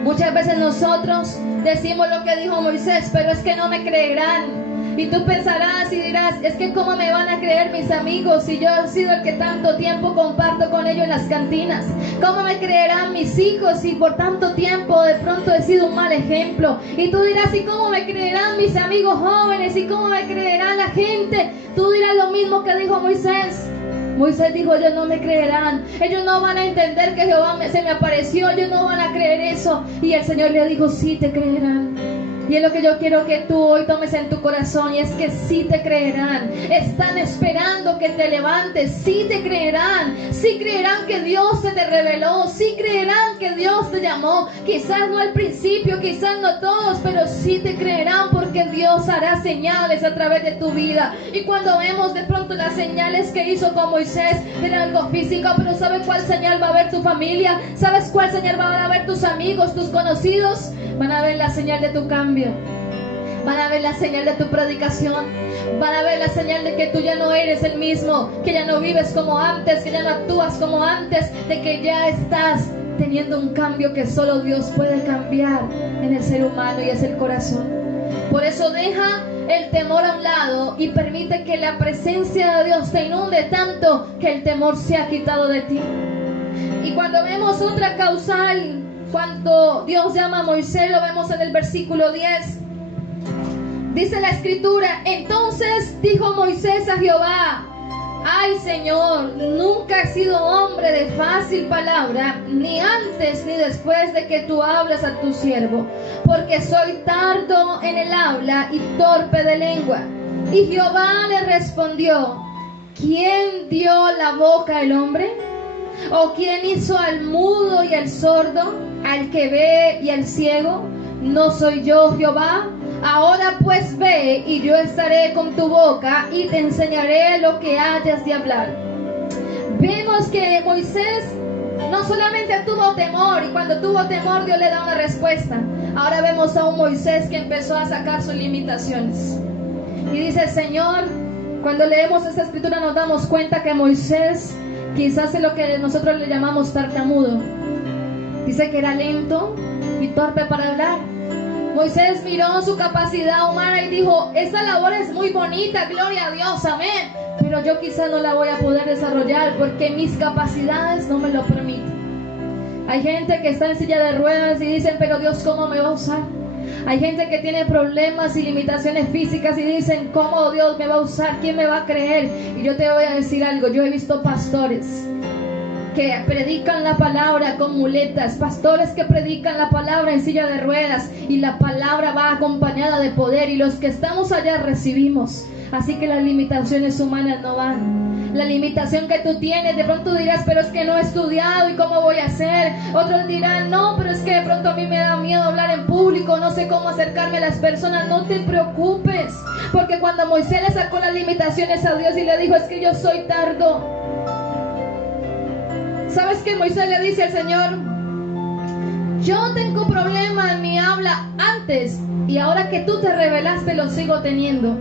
Muchas veces nosotros decimos lo que dijo Moisés, pero es que no me creerán. Y tú pensarás y dirás, es que ¿cómo me van a creer mis amigos si yo he sido el que tanto tiempo comparto con ellos en las cantinas? ¿Cómo me creerán mis hijos si por tanto tiempo de pronto he sido un mal ejemplo? Y tú dirás, ¿y cómo me creerán mis amigos jóvenes? ¿Y cómo me creerá la gente? Tú dirás lo mismo que dijo Moisés. Moisés dijo, ellos no me creerán, ellos no van a entender que Jehová se me apareció, ellos no van a creer eso. Y el Señor le dijo, sí te creerán. Y es lo que yo quiero que tú hoy tomes en tu corazón, y es que sí te creerán. Están esperando que te levantes, sí te creerán. Sí creerán que Dios se te reveló, sí creerán que Dios te llamó. Quizás no al principio, quizás no todos, pero sí te creerán, porque Dios hará señales a través de tu vida. Y cuando vemos de pronto las señales que hizo con Moisés, era algo físico, pero ¿sabes cuál señal va a ver tu familia? ¿Sabes cuál señal van a ver tus amigos, tus conocidos? Van a ver la señal de tu cambio, van a ver la señal de tu predicación, van a ver la señal de que tú ya no eres el mismo, que ya no vives como antes, que ya no actúas como antes, de que ya estás teniendo un cambio que solo Dios puede cambiar en el ser humano, y es el corazón. Por eso deja el temor a un lado y permite que la presencia de Dios te inunde tanto que el temor se ha quitado de ti. Y cuando vemos otra causal, cuando Dios llama a Moisés, lo vemos en el versículo 10. Dice la escritura, entonces dijo Moisés a Jehová, ay Señor, nunca he sido hombre de fácil palabra, ni antes ni después de que tú hablas a tu siervo, porque soy tardo en el habla y torpe de lengua. Y Jehová le respondió, ¿quién dio la boca al hombre? ¿O quién hizo al mudo y al sordo, al que ve y al ciego? ¿No soy yo Jehová? Ahora pues ve, y yo estaré con tu boca y te enseñaré lo que hayas de hablar. Vemos que Moisés no solamente tuvo temor, y cuando tuvo temor Dios le da una respuesta. Ahora vemos a un Moisés que empezó a sacar sus limitaciones. Y dice, Señor, cuando leemos esta escritura nos damos cuenta que Moisés quizás es lo que nosotros le llamamos tartamudo. Dice que era lento y torpe para hablar. Moisés miró su capacidad humana y dijo, esta labor es muy bonita, gloria a Dios, amén, pero yo quizás no la voy a poder desarrollar porque mis capacidades no me lo permiten. Hay gente que está en silla de ruedas y dicen, pero Dios, ¿cómo me va a usar? Hay gente que tiene problemas y limitaciones físicas y dicen, ¿cómo Dios me va a usar? ¿Quién me va a creer? Y yo te voy a decir algo, yo he visto pastores que predican la palabra con muletas, pastores que predican la palabra en silla de ruedas, y la palabra va acompañada de poder, y los que estamos allá recibimos. Así que las limitaciones humanas no van. La limitación que tú tienes, de pronto dirás, pero es que no he estudiado y cómo voy a hacer. Otros dirán, no, pero es que de pronto a mí me da miedo hablar en público, no sé cómo acercarme a las personas. No te preocupes, porque cuando Moisés le sacó las limitaciones a Dios y le dijo, es que yo soy tardo, ¿sabes qué Moisés le dice al Señor? Yo tengo problema en mi habla antes, y ahora que tú te revelaste lo sigo teniendo.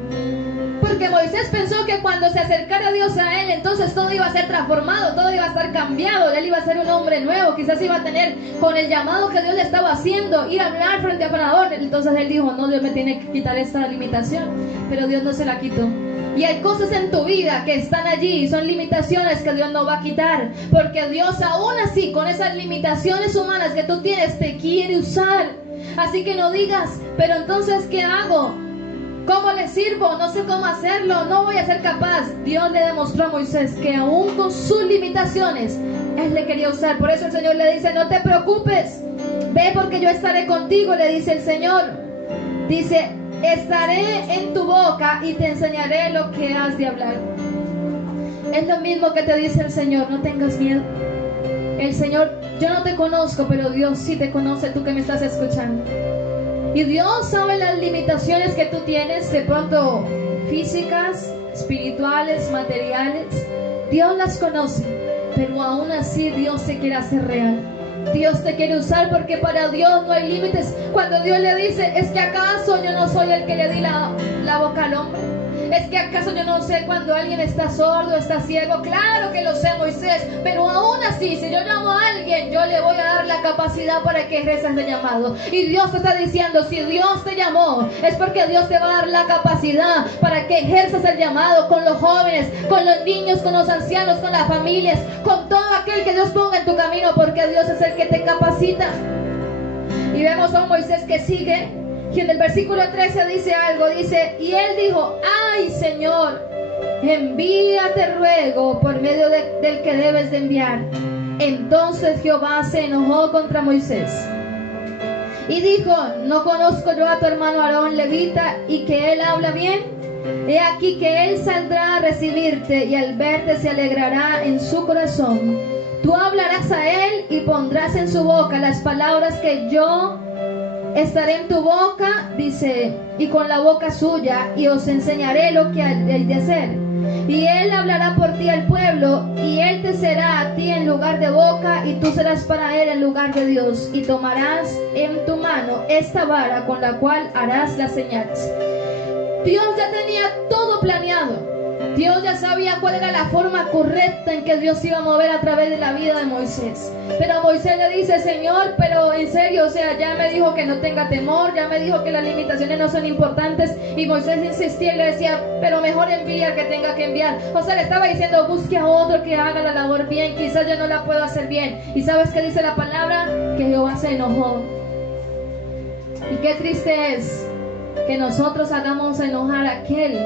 Porque Moisés pensó que cuando se acercara Dios a él, entonces todo iba a ser transformado, todo iba a estar cambiado, él iba a ser un hombre nuevo, quizás iba a tener, con el llamado que Dios le estaba haciendo, ir a hablar frente a Faraón. Entonces él dijo, no, Dios me tiene que quitar esta limitación, pero Dios no se la quitó. Y hay cosas en tu vida que están allí, son limitaciones que Dios no va a quitar, porque Dios aún así, con esas limitaciones humanas que tú tienes, te quiere usar. Así que no digas, pero entonces ¿qué hago? ¿Cómo le sirvo? No sé cómo hacerlo, no voy a ser capaz. Dios le demostró a Moisés que aún con sus limitaciones Él le quería usar. Por eso el Señor le dice, no te preocupes, ve porque yo estaré contigo, le dice el Señor. Dice, estaré en tu boca y te enseñaré lo que has de hablar. Es lo mismo que te dice el Señor, no tengas miedo. El Señor, yo no te conozco, pero Dios sí te conoce, tú que me estás escuchando. Y Dios sabe las limitaciones que tú tienes, de pronto físicas, espirituales, materiales. Dios las conoce, pero aún así Dios te quiere hacer real. Dios te quiere usar porque para Dios no hay límites. Cuando Dios le dice, ¿es que acaso yo no soy el que le di la boca al hombre? ¿Es que acaso yo no sé cuando alguien está sordo, está ciego? Claro que lo sé, Moisés, pero aún así, si yo llamo a alguien, yo le voy a dar la capacidad para que ejerza ese llamado. Y Dios te está diciendo, si Dios te llamó, es porque Dios te va a dar la capacidad para que ejerzas el llamado con los jóvenes, con los niños, con los ancianos, con las familias, con todo aquel que Dios ponga en tu camino, porque Dios es el que te capacita. Y vemos a un Moisés que sigue. Y en el versículo 13 dice algo, dice, y él dijo, ay Señor, envíate ruego por medio del que debes de enviar. Entonces Jehová se enojó contra Moisés y dijo: ¿no conozco yo a tu hermano Aarón levita, y que él habla bien? He aquí que él saldrá a recibirte, y al verte se alegrará en su corazón. Tú hablarás a él y pondrás en su boca las palabras que yo estaré en tu boca, dice, y con la boca suya, y os enseñaré lo que hay de hacer. Y él hablará por ti al pueblo, y él te será a ti en lugar de boca, y tú serás para él en lugar de Dios. Y tomarás en tu mano esta vara con la cual harás las señales. Dios ya tenía todo planeado. Dios ya sabía cuál era la forma correcta en que Dios iba a mover a través de la vida de Moisés. Pero Moisés le dice: Señor, pero en serio, o sea, ya me dijo que no tenga temor, ya me dijo que las limitaciones no son importantes. Y Moisés insistía y le decía: pero mejor envía al que tenga que enviar. O sea, le estaba diciendo: busque a otro que haga la labor bien, quizás yo no la puedo hacer bien. ¿Y sabes qué dice la palabra? Que Jehová se enojó. Y qué triste es que nosotros hagamos enojar a aquel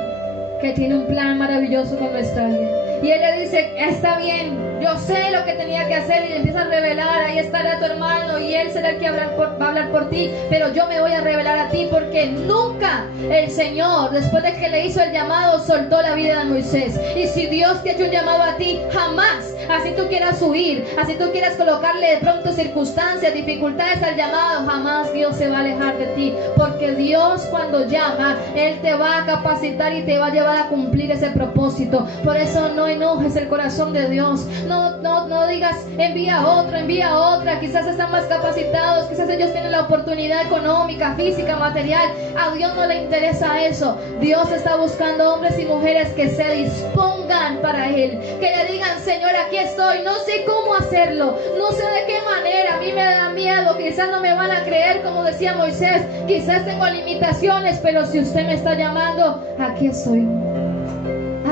que tiene un plan maravilloso con nuestra vida. Y él le dice: está bien, yo sé lo que tenía que hacer, y le empieza a revelar: ahí estará tu hermano y él será el que va a hablar por ti, pero yo me voy a revelar a ti, porque nunca el Señor, después de que le hizo el llamado, soltó la vida de Moisés. Y si Dios te ha hecho un llamado a ti, jamás, así tú quieras huir, así tú quieras colocarle de pronto circunstancias, dificultades al llamado, jamás Dios se va a alejar de ti, porque Dios, cuando llama, Él te va a capacitar y te va a llevar a cumplir ese propósito. Por eso no enojes el corazón de Dios. No digas: envía a otro, envía a otra, quizás están más capacitados, quizás ellos tienen la oportunidad económica, física, material. A Dios no le interesa eso. Dios está buscando hombres y mujeres que se dispongan para Él, que le digan: Señor, aquí estoy, no sé cómo hacerlo, no sé de qué manera, a mí me da miedo, quizás no me van a creer, como decía Moisés, quizás tengo limitaciones, pero si usted me está llamando, aquí estoy.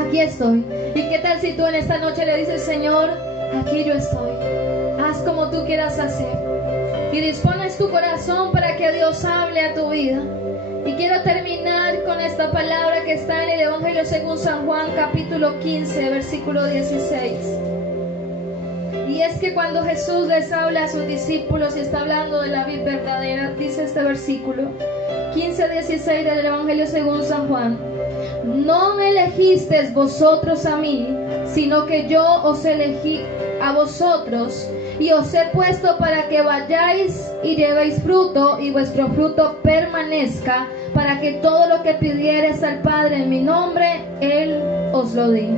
Aquí estoy. ¿Y qué tal si tú en esta noche le dices: Señor, aquí yo estoy, haz como tú quieras hacer? Y dispones tu corazón para que Dios hable a tu vida. Y quiero terminar con esta palabra que está en el Evangelio según San Juan, capítulo 15, versículo 16. Y es que cuando Jesús les habla a sus discípulos y está hablando de la vid verdadera, dice este versículo 15:16 del Evangelio según San Juan: no me elegisteis vosotros a mí, sino que yo os elegí a vosotros, y os he puesto para que vayáis y llevéis fruto, y vuestro fruto permanezca, para que todo lo que pidiereis al Padre en mi nombre, Él os lo dé.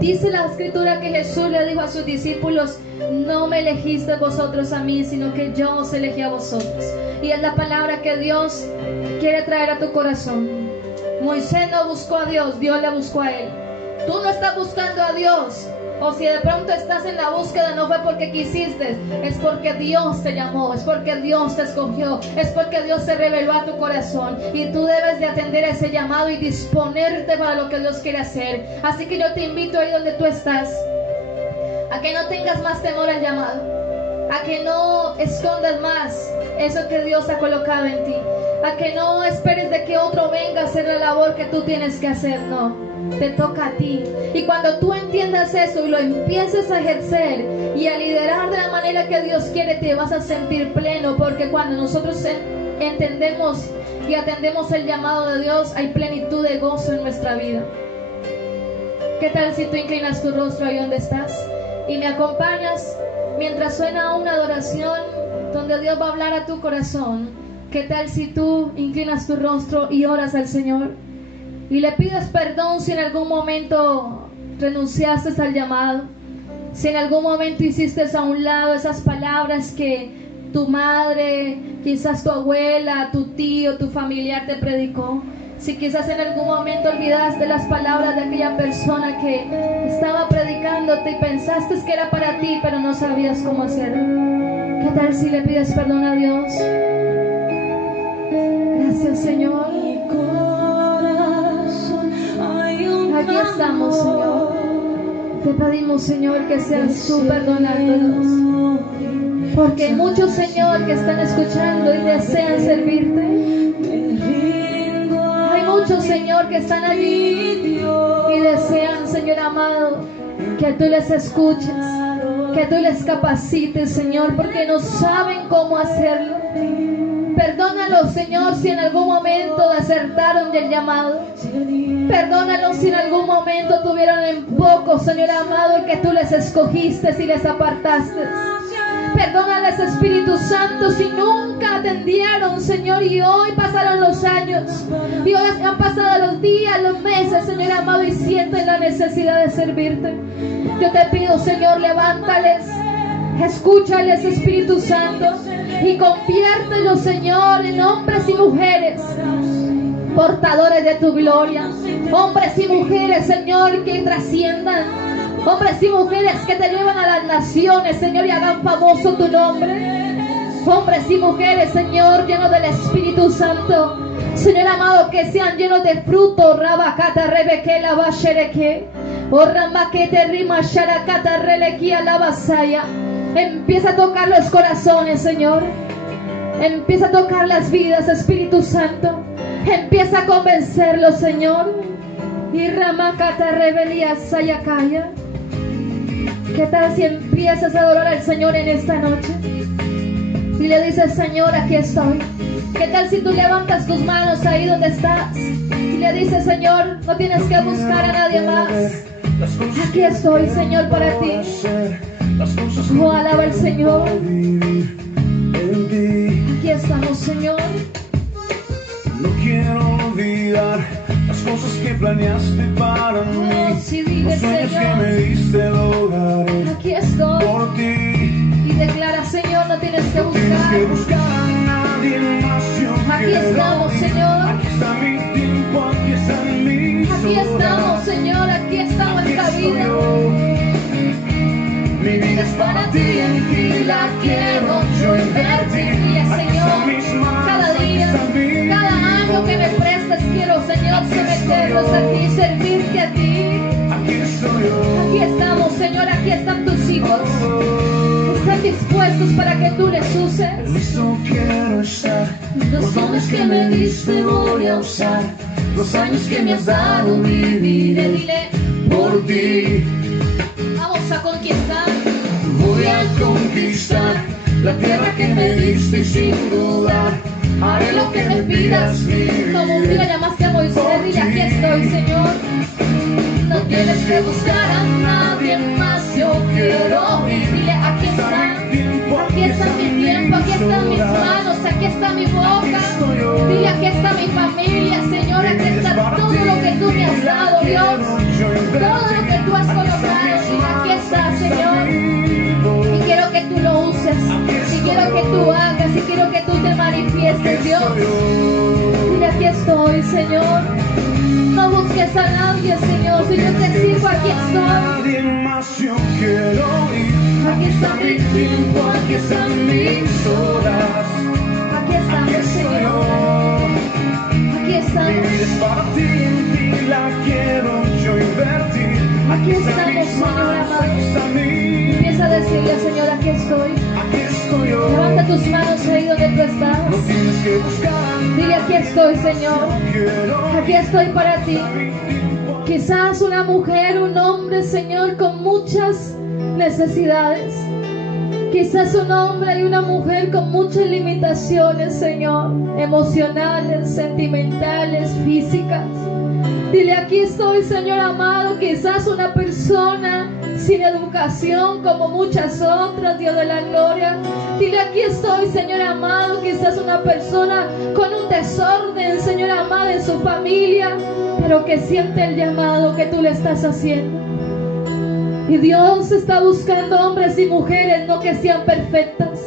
Dice la Escritura que Jesús le dijo a sus discípulos: no me elegisteis vosotros a mí, sino que yo os elegí a vosotros. Y es la palabra que Dios quiere traer a tu corazón. Moisés no buscó a Dios, Dios le buscó a él. Tú no estás buscando a Dios, o si de pronto estás en la búsqueda, no fue porque quisiste, es porque Dios te llamó, es porque Dios te escogió, es porque Dios se reveló a tu corazón, y tú debes de atender a ese llamado y disponerte para lo que Dios quiere hacer. Así que yo te invito ahí donde tú estás, a que no tengas más temor al llamado, a que no escondas más eso que Dios ha colocado en ti, a que no esperes de que otro venga a hacer la labor que tú tienes que hacer. No, te toca a ti. Y cuando tú entiendas eso y lo empieces a ejercer y a liderar de la manera que Dios quiere, te vas a sentir pleno, porque cuando nosotros entendemos y atendemos el llamado de Dios, hay plenitud de gozo en nuestra vida. ¿Qué tal si tú inclinas tu rostro ahí donde estás y me acompañas mientras suena una adoración donde Dios va a hablar a tu corazón? ¿Qué tal si tú inclinas tu rostro y oras al Señor y le pides perdón si en algún momento renunciaste al llamado, si en algún momento hiciste a un lado esas palabras que tu madre, quizás tu abuela, tu tío, tu familiar te predicó? Si quizás en algún momento olvidaste las palabras de aquella persona que estaba predicándote y pensaste que era para ti, pero no sabías cómo hacerlo. ¿Qué tal si le pides perdón a Dios? Gracias, Señor. Aquí estamos, Señor. Te pedimos, Señor, que seas tú perdonándonos, porque hay muchos, Señor, que están escuchando y desean servirte. muchos, Señor, que están allí y desean, Señor amado, que tú les escuches, que tú les capacites, Señor, porque no saben cómo hacerlo. Perdónalos, Señor, si en algún momento desertaron del llamado. Perdónalos si en algún momento tuvieron en poco, Señor amado, que tú les escogiste y les apartaste. Perdónales, Espíritu Santo, si nunca atendieron, Señor, y hoy pasaron los años, y hoy han pasado los días, los meses, Señor amado, y sienten la necesidad de servirte. Yo te pido, Señor, levántales, escúchales, Espíritu Santo, y conviértelos, Señor, en hombres y mujeres portadores de tu gloria, hombres y mujeres, Señor, que trasciendan, hombres y mujeres que te llevan a las naciones, Señor, y hagan famoso tu nombre. Hombres y mujeres, Señor, llenos del Espíritu Santo, Señor amado, que sean llenos de fruto. Rabakata rebeke la bashereke, o ramakete rima sharakata relekia la basaya. Empieza a tocar los corazones, Señor. Empieza a tocar las vidas, Espíritu Santo. Empieza a convencerlos, Señor. Y ramakata rebelia sayakaya. ¿Qué tal si empiezas a adorar al Señor en esta noche? Y le dices, Señor, aquí estoy. ¿Qué tal si tú levantas tus manos ahí donde estás? Y le dices, Señor, no tienes que buscar a nadie más. Aquí estoy, Señor, para ti. Oh, alaba al Señor. Aquí estamos, Señor. No quiero olvidar las cosas que planeaste para mí. Oh, sí, dile, los sueños Señor, que me diste lograré aquí estoy. por ti. Y declara, Señor, no tienes que No tienes que buscar. buscar a nadie más. Yo Aquí quiero estamos, ir. Señor. Aquí está mi tiempo, aquí están mis Aquí estamos, horas. Señor, aquí está Aquí nuestra estoy vida. yo. Mi vida es para ti, en ti la quiero yo invertir. Dile, Aquí Señor, están mis manos, cada aquí día, está mi cada año que me prestes, quiero, Señor, someterlos a ti, servirte a ti. Aquí estoy yo. Aquí estamos, Señor, aquí están tus hijos. Están dispuestos para que tú les uses. Listo quiero estar. Los dones que me diste voy a usar. Los años que me has dado viviré Dile, por ti. vamos a conquistar. Voy a conquistar la tierra que me diste y sin dudar haré lo que me pidas, Como un día viviré. llamaste a Moisés, dile, aquí estoy, Señor. No tienes que buscar a nadie más, yo quiero vivir. Dile, aquí está. Aquí está mi tiempo, aquí están mis manos, aquí está mi boca. Dile, aquí está mi familia, Señor, aquí está todo lo que tú me has dado, Dios. Todo lo que tú has colocado, dile, aquí está, Señor. Y quiero que tú lo uses, y quiero que tú hagas, y quiero que tú te manifiestes, Dios. Dile, aquí estoy, Señor. No busques a nadie, Señor, si yo te sirvo, aquí estoy. Nadie más, yo quiero ir. Aquí está mi tiempo, aquí están mis horas. Aquí Aquí estamos, estoy Señor. yo. Aquí Mi estamos. vida es para ti, en ti la quiero yo invertir. Aquí están estamos, mis Señor manos, amado. aquí está mi. Empieza a decirle, Señor, aquí estoy. Aquí estoy yo. Levanta tus manos ahí donde tú estás. No tienes que buscar. Dile, aquí estoy, Señor. Quiero Aquí estoy para ti. mi tiempo. Quizás una mujer, un hombre, Señor, con muchas necesidades. Quizás un hombre y una mujer con muchas limitaciones, Señor, emocionales, sentimentales, físicas. Dile, aquí estoy, Señor amado. Quizás una persona sin educación como muchas otras, Dios de la gloria. Dile, aquí estoy, Señor amado. Quizás una persona con un desorden, Señor amado, en su familia, pero que siente el llamado que tú le estás haciendo. Y Dios está buscando hombres y mujeres, no que sean perfectas.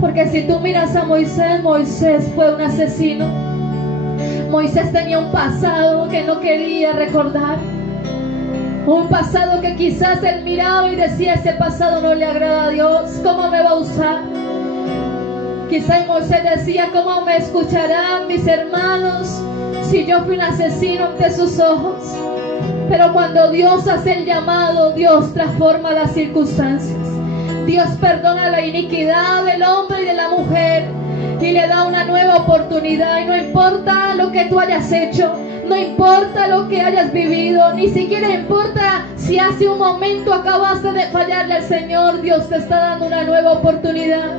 Porque si tú miras a Moisés, Moisés fue un asesino. Moisés tenía un pasado que no quería recordar. Un pasado que quizás él miraba y decía, ese pasado no le agrada a Dios. ¿Cómo me va a usar? Quizás Moisés decía, ¿cómo me escucharán mis hermanos si yo fui un asesino ante sus ojos? Pero cuando Dios hace el llamado, Dios transforma las circunstancias. Dios perdona la iniquidad del hombre y de la mujer. y le da una nueva oportunidad. Y no importa lo que tú hayas hecho, no importa lo que hayas vivido, ni siquiera importa si hace un momento acabaste de fallarle al Señor. Dios te está dando una nueva oportunidad.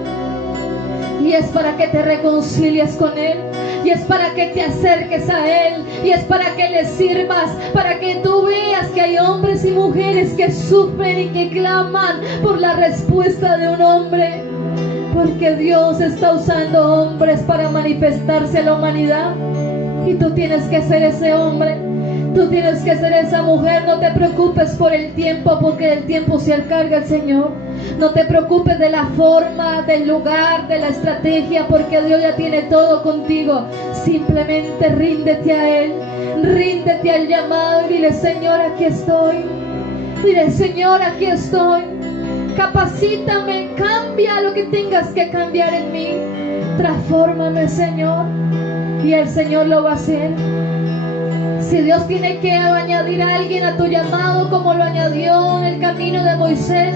Y es para que te reconcilies con Él, y es para que te acerques a Él, y es para que le sirvas, para que tú veas que hay hombres y mujeres que sufren y que claman por la respuesta de un hombre. Porque Dios está usando hombres para manifestarse a la humanidad. Y tú tienes que ser ese hombre, tú tienes que ser esa mujer. No te preocupes por el tiempo, porque el tiempo se encarga el Señor. No te preocupes de la forma, del lugar, de la estrategia, porque Dios ya tiene todo contigo. Simplemente ríndete a Él, ríndete al llamado y dile: Señor, aquí estoy. Dile: Señor, aquí estoy. Capacítame, cambia lo que tengas que cambiar en mí. Transfórmame, Señor. Y el Señor lo va a hacer. Si Dios tiene que añadir a alguien a tu llamado, como lo añadió en el camino de Moisés,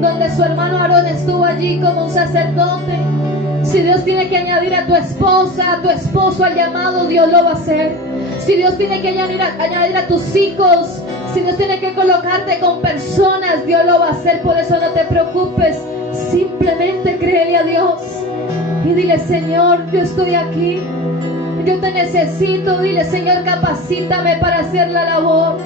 donde su hermano Aarón estuvo allí como un sacerdote. Si Dios tiene que añadir a tu esposa, a tu esposo al llamado, Dios lo va a hacer. Si Dios tiene que añadir a tus hijos, si Dios tiene que colocarte con personas, Dios lo va a hacer. Por eso no te preocupes, simplemente créele a Dios y dile: Señor, yo estoy aquí, yo te necesito. Dile: Señor, capacítame para hacer la labor.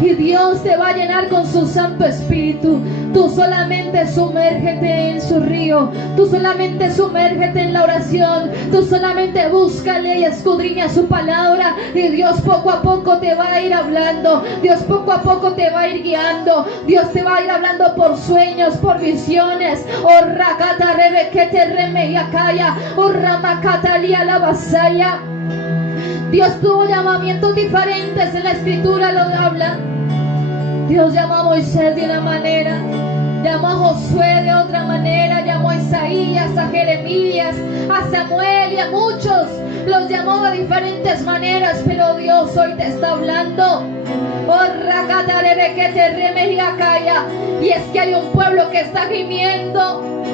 Y Dios te va a llenar con su Santo Espíritu. Tú solamente sumérgete en su río, tú solamente sumérgete en la oración, tú solamente búscale y escudriña su palabra, y Dios poco a poco te va a ir hablando, Dios poco a poco te va a ir guiando, Dios te va a ir hablando por sueños, por visiones. Oh, rakata rebekete remeyakaya, oh, ramakatalia la vasaya. Dios tuvo llamamientos diferentes, en la escritura lo habla. Dios llamó a Moisés de una manera, llamó a Josué de otra manera, llamó a Isaías, a Jeremías, a Samuel y a muchos. Los llamó de diferentes maneras, pero Dios hoy te está hablando. Y es que hay un pueblo que está gimiendo,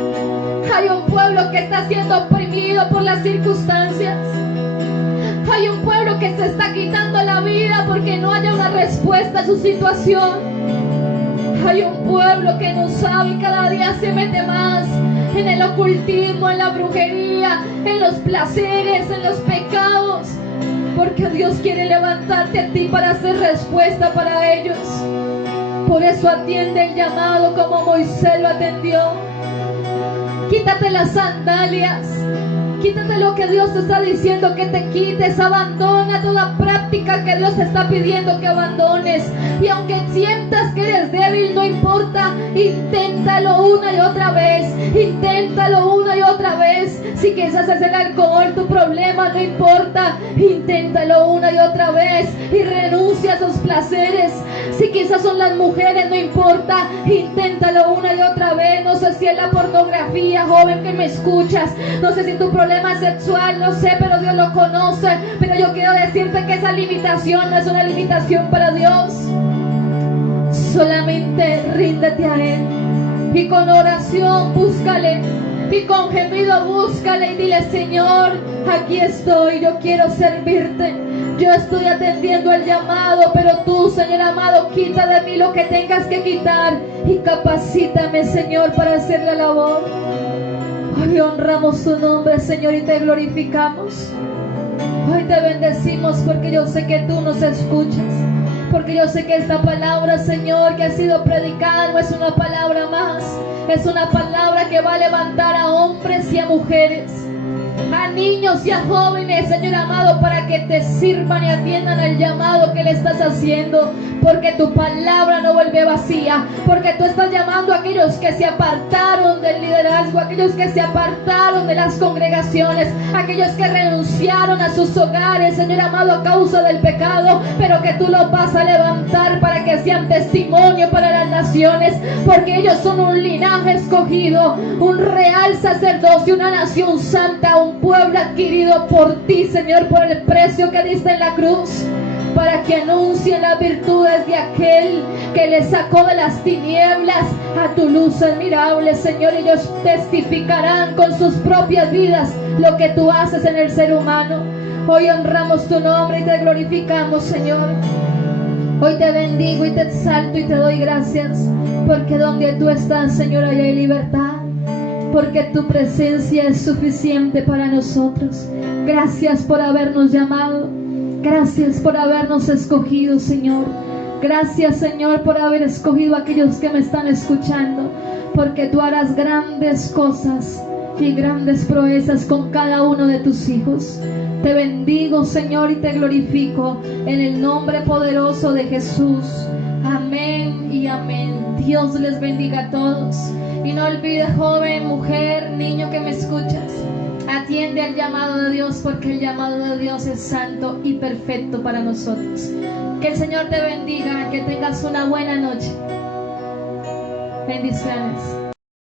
hay un pueblo que está siendo oprimido por las circunstancias. Hay un pueblo que se está quitando la vida porque no haya una respuesta a su situación. Hay un pueblo que no sabe y cada día se mete más en el ocultismo, en la brujería, en los placeres, en los pecados. Porque Dios quiere levantarte a ti para hacer respuesta para ellos. Por eso atiende el llamado como Moisés lo atendió. Quítate las sandalias. Quítate lo que Dios te está diciendo que te quites. Abandona toda práctica que Dios te está pidiendo que abandones. Y aunque sientas que eres débil, no importa. Inténtalo una y otra vez. Inténtalo una y otra vez. Si quizás es el alcohol tu problema, no importa. Inténtalo una y otra vez. Y renuncia a sus placeres. Si quizás son las mujeres, no importa. Inténtalo una y otra vez. No sé si es la pornografía, joven que me escuchas. No sé si tu problema sexual, no sé, pero Dios lo conoce. Pero yo quiero decirte que esa limitación no es una limitación para Dios. Solamente ríndete a Él y con oración búscale, y con gemido búscale y dile: Señor, aquí estoy, yo quiero servirte, yo estoy atendiendo el llamado, pero tú, Señor amado, quita de mí lo que tengas que quitar y capacítame, Señor, para hacer la labor. Hoy honramos tu nombre, Señor, y te glorificamos. Hoy te bendecimos porque yo sé que tú nos escuchas. Porque yo sé que esta palabra, Señor, que ha sido predicada no es una palabra más. Es una palabra que va a levantar a hombres y a mujeres, a niños y a jóvenes, Señor amado, para que te sirvan y atiendan al llamado que le estás haciendo. Porque tu palabra no vuelve vacía. Porque tú estás llamando a aquellos que se apartaron del liderazgo, aquellos que se apartaron de las congregaciones, aquellos que renunciaron a sus hogares, Señor amado, a causa del pecado. Pero que tú los vas a levantar para que sean testimonio para las naciones. Porque ellos son un linaje escogido, un real sacerdocio, una nación santa, un pueblo adquirido por ti, Señor, por el precio que diste en la cruz. para que anuncien las virtudes de aquel que les sacó de las tinieblas a tu luz admirable, Señor. Ellos testificarán con sus propias vidas lo que tú haces en el ser humano. Hoy honramos tu nombre y te glorificamos, Señor. Hoy te bendigo y te exalto y te doy gracias, porque donde tú estás, Señor, ahí hay libertad, porque tu presencia es suficiente para nosotros. Gracias por habernos llamado, gracias por habernos escogido, Señor. Gracias, Señor, por haber escogido a aquellos que me están escuchando, porque tú harás grandes cosas y grandes proezas con cada uno de tus hijos. Te bendigo, Señor, y te glorifico en el nombre poderoso de Jesús. Amén y amén. Dios les bendiga a todos. Y no olvides, joven, mujer, niño que me escuchas, atiende al llamado de Dios, porque el llamado de Dios es santo y perfecto para nosotros. Que el Señor te bendiga, que tengas una buena noche. Bendiciones.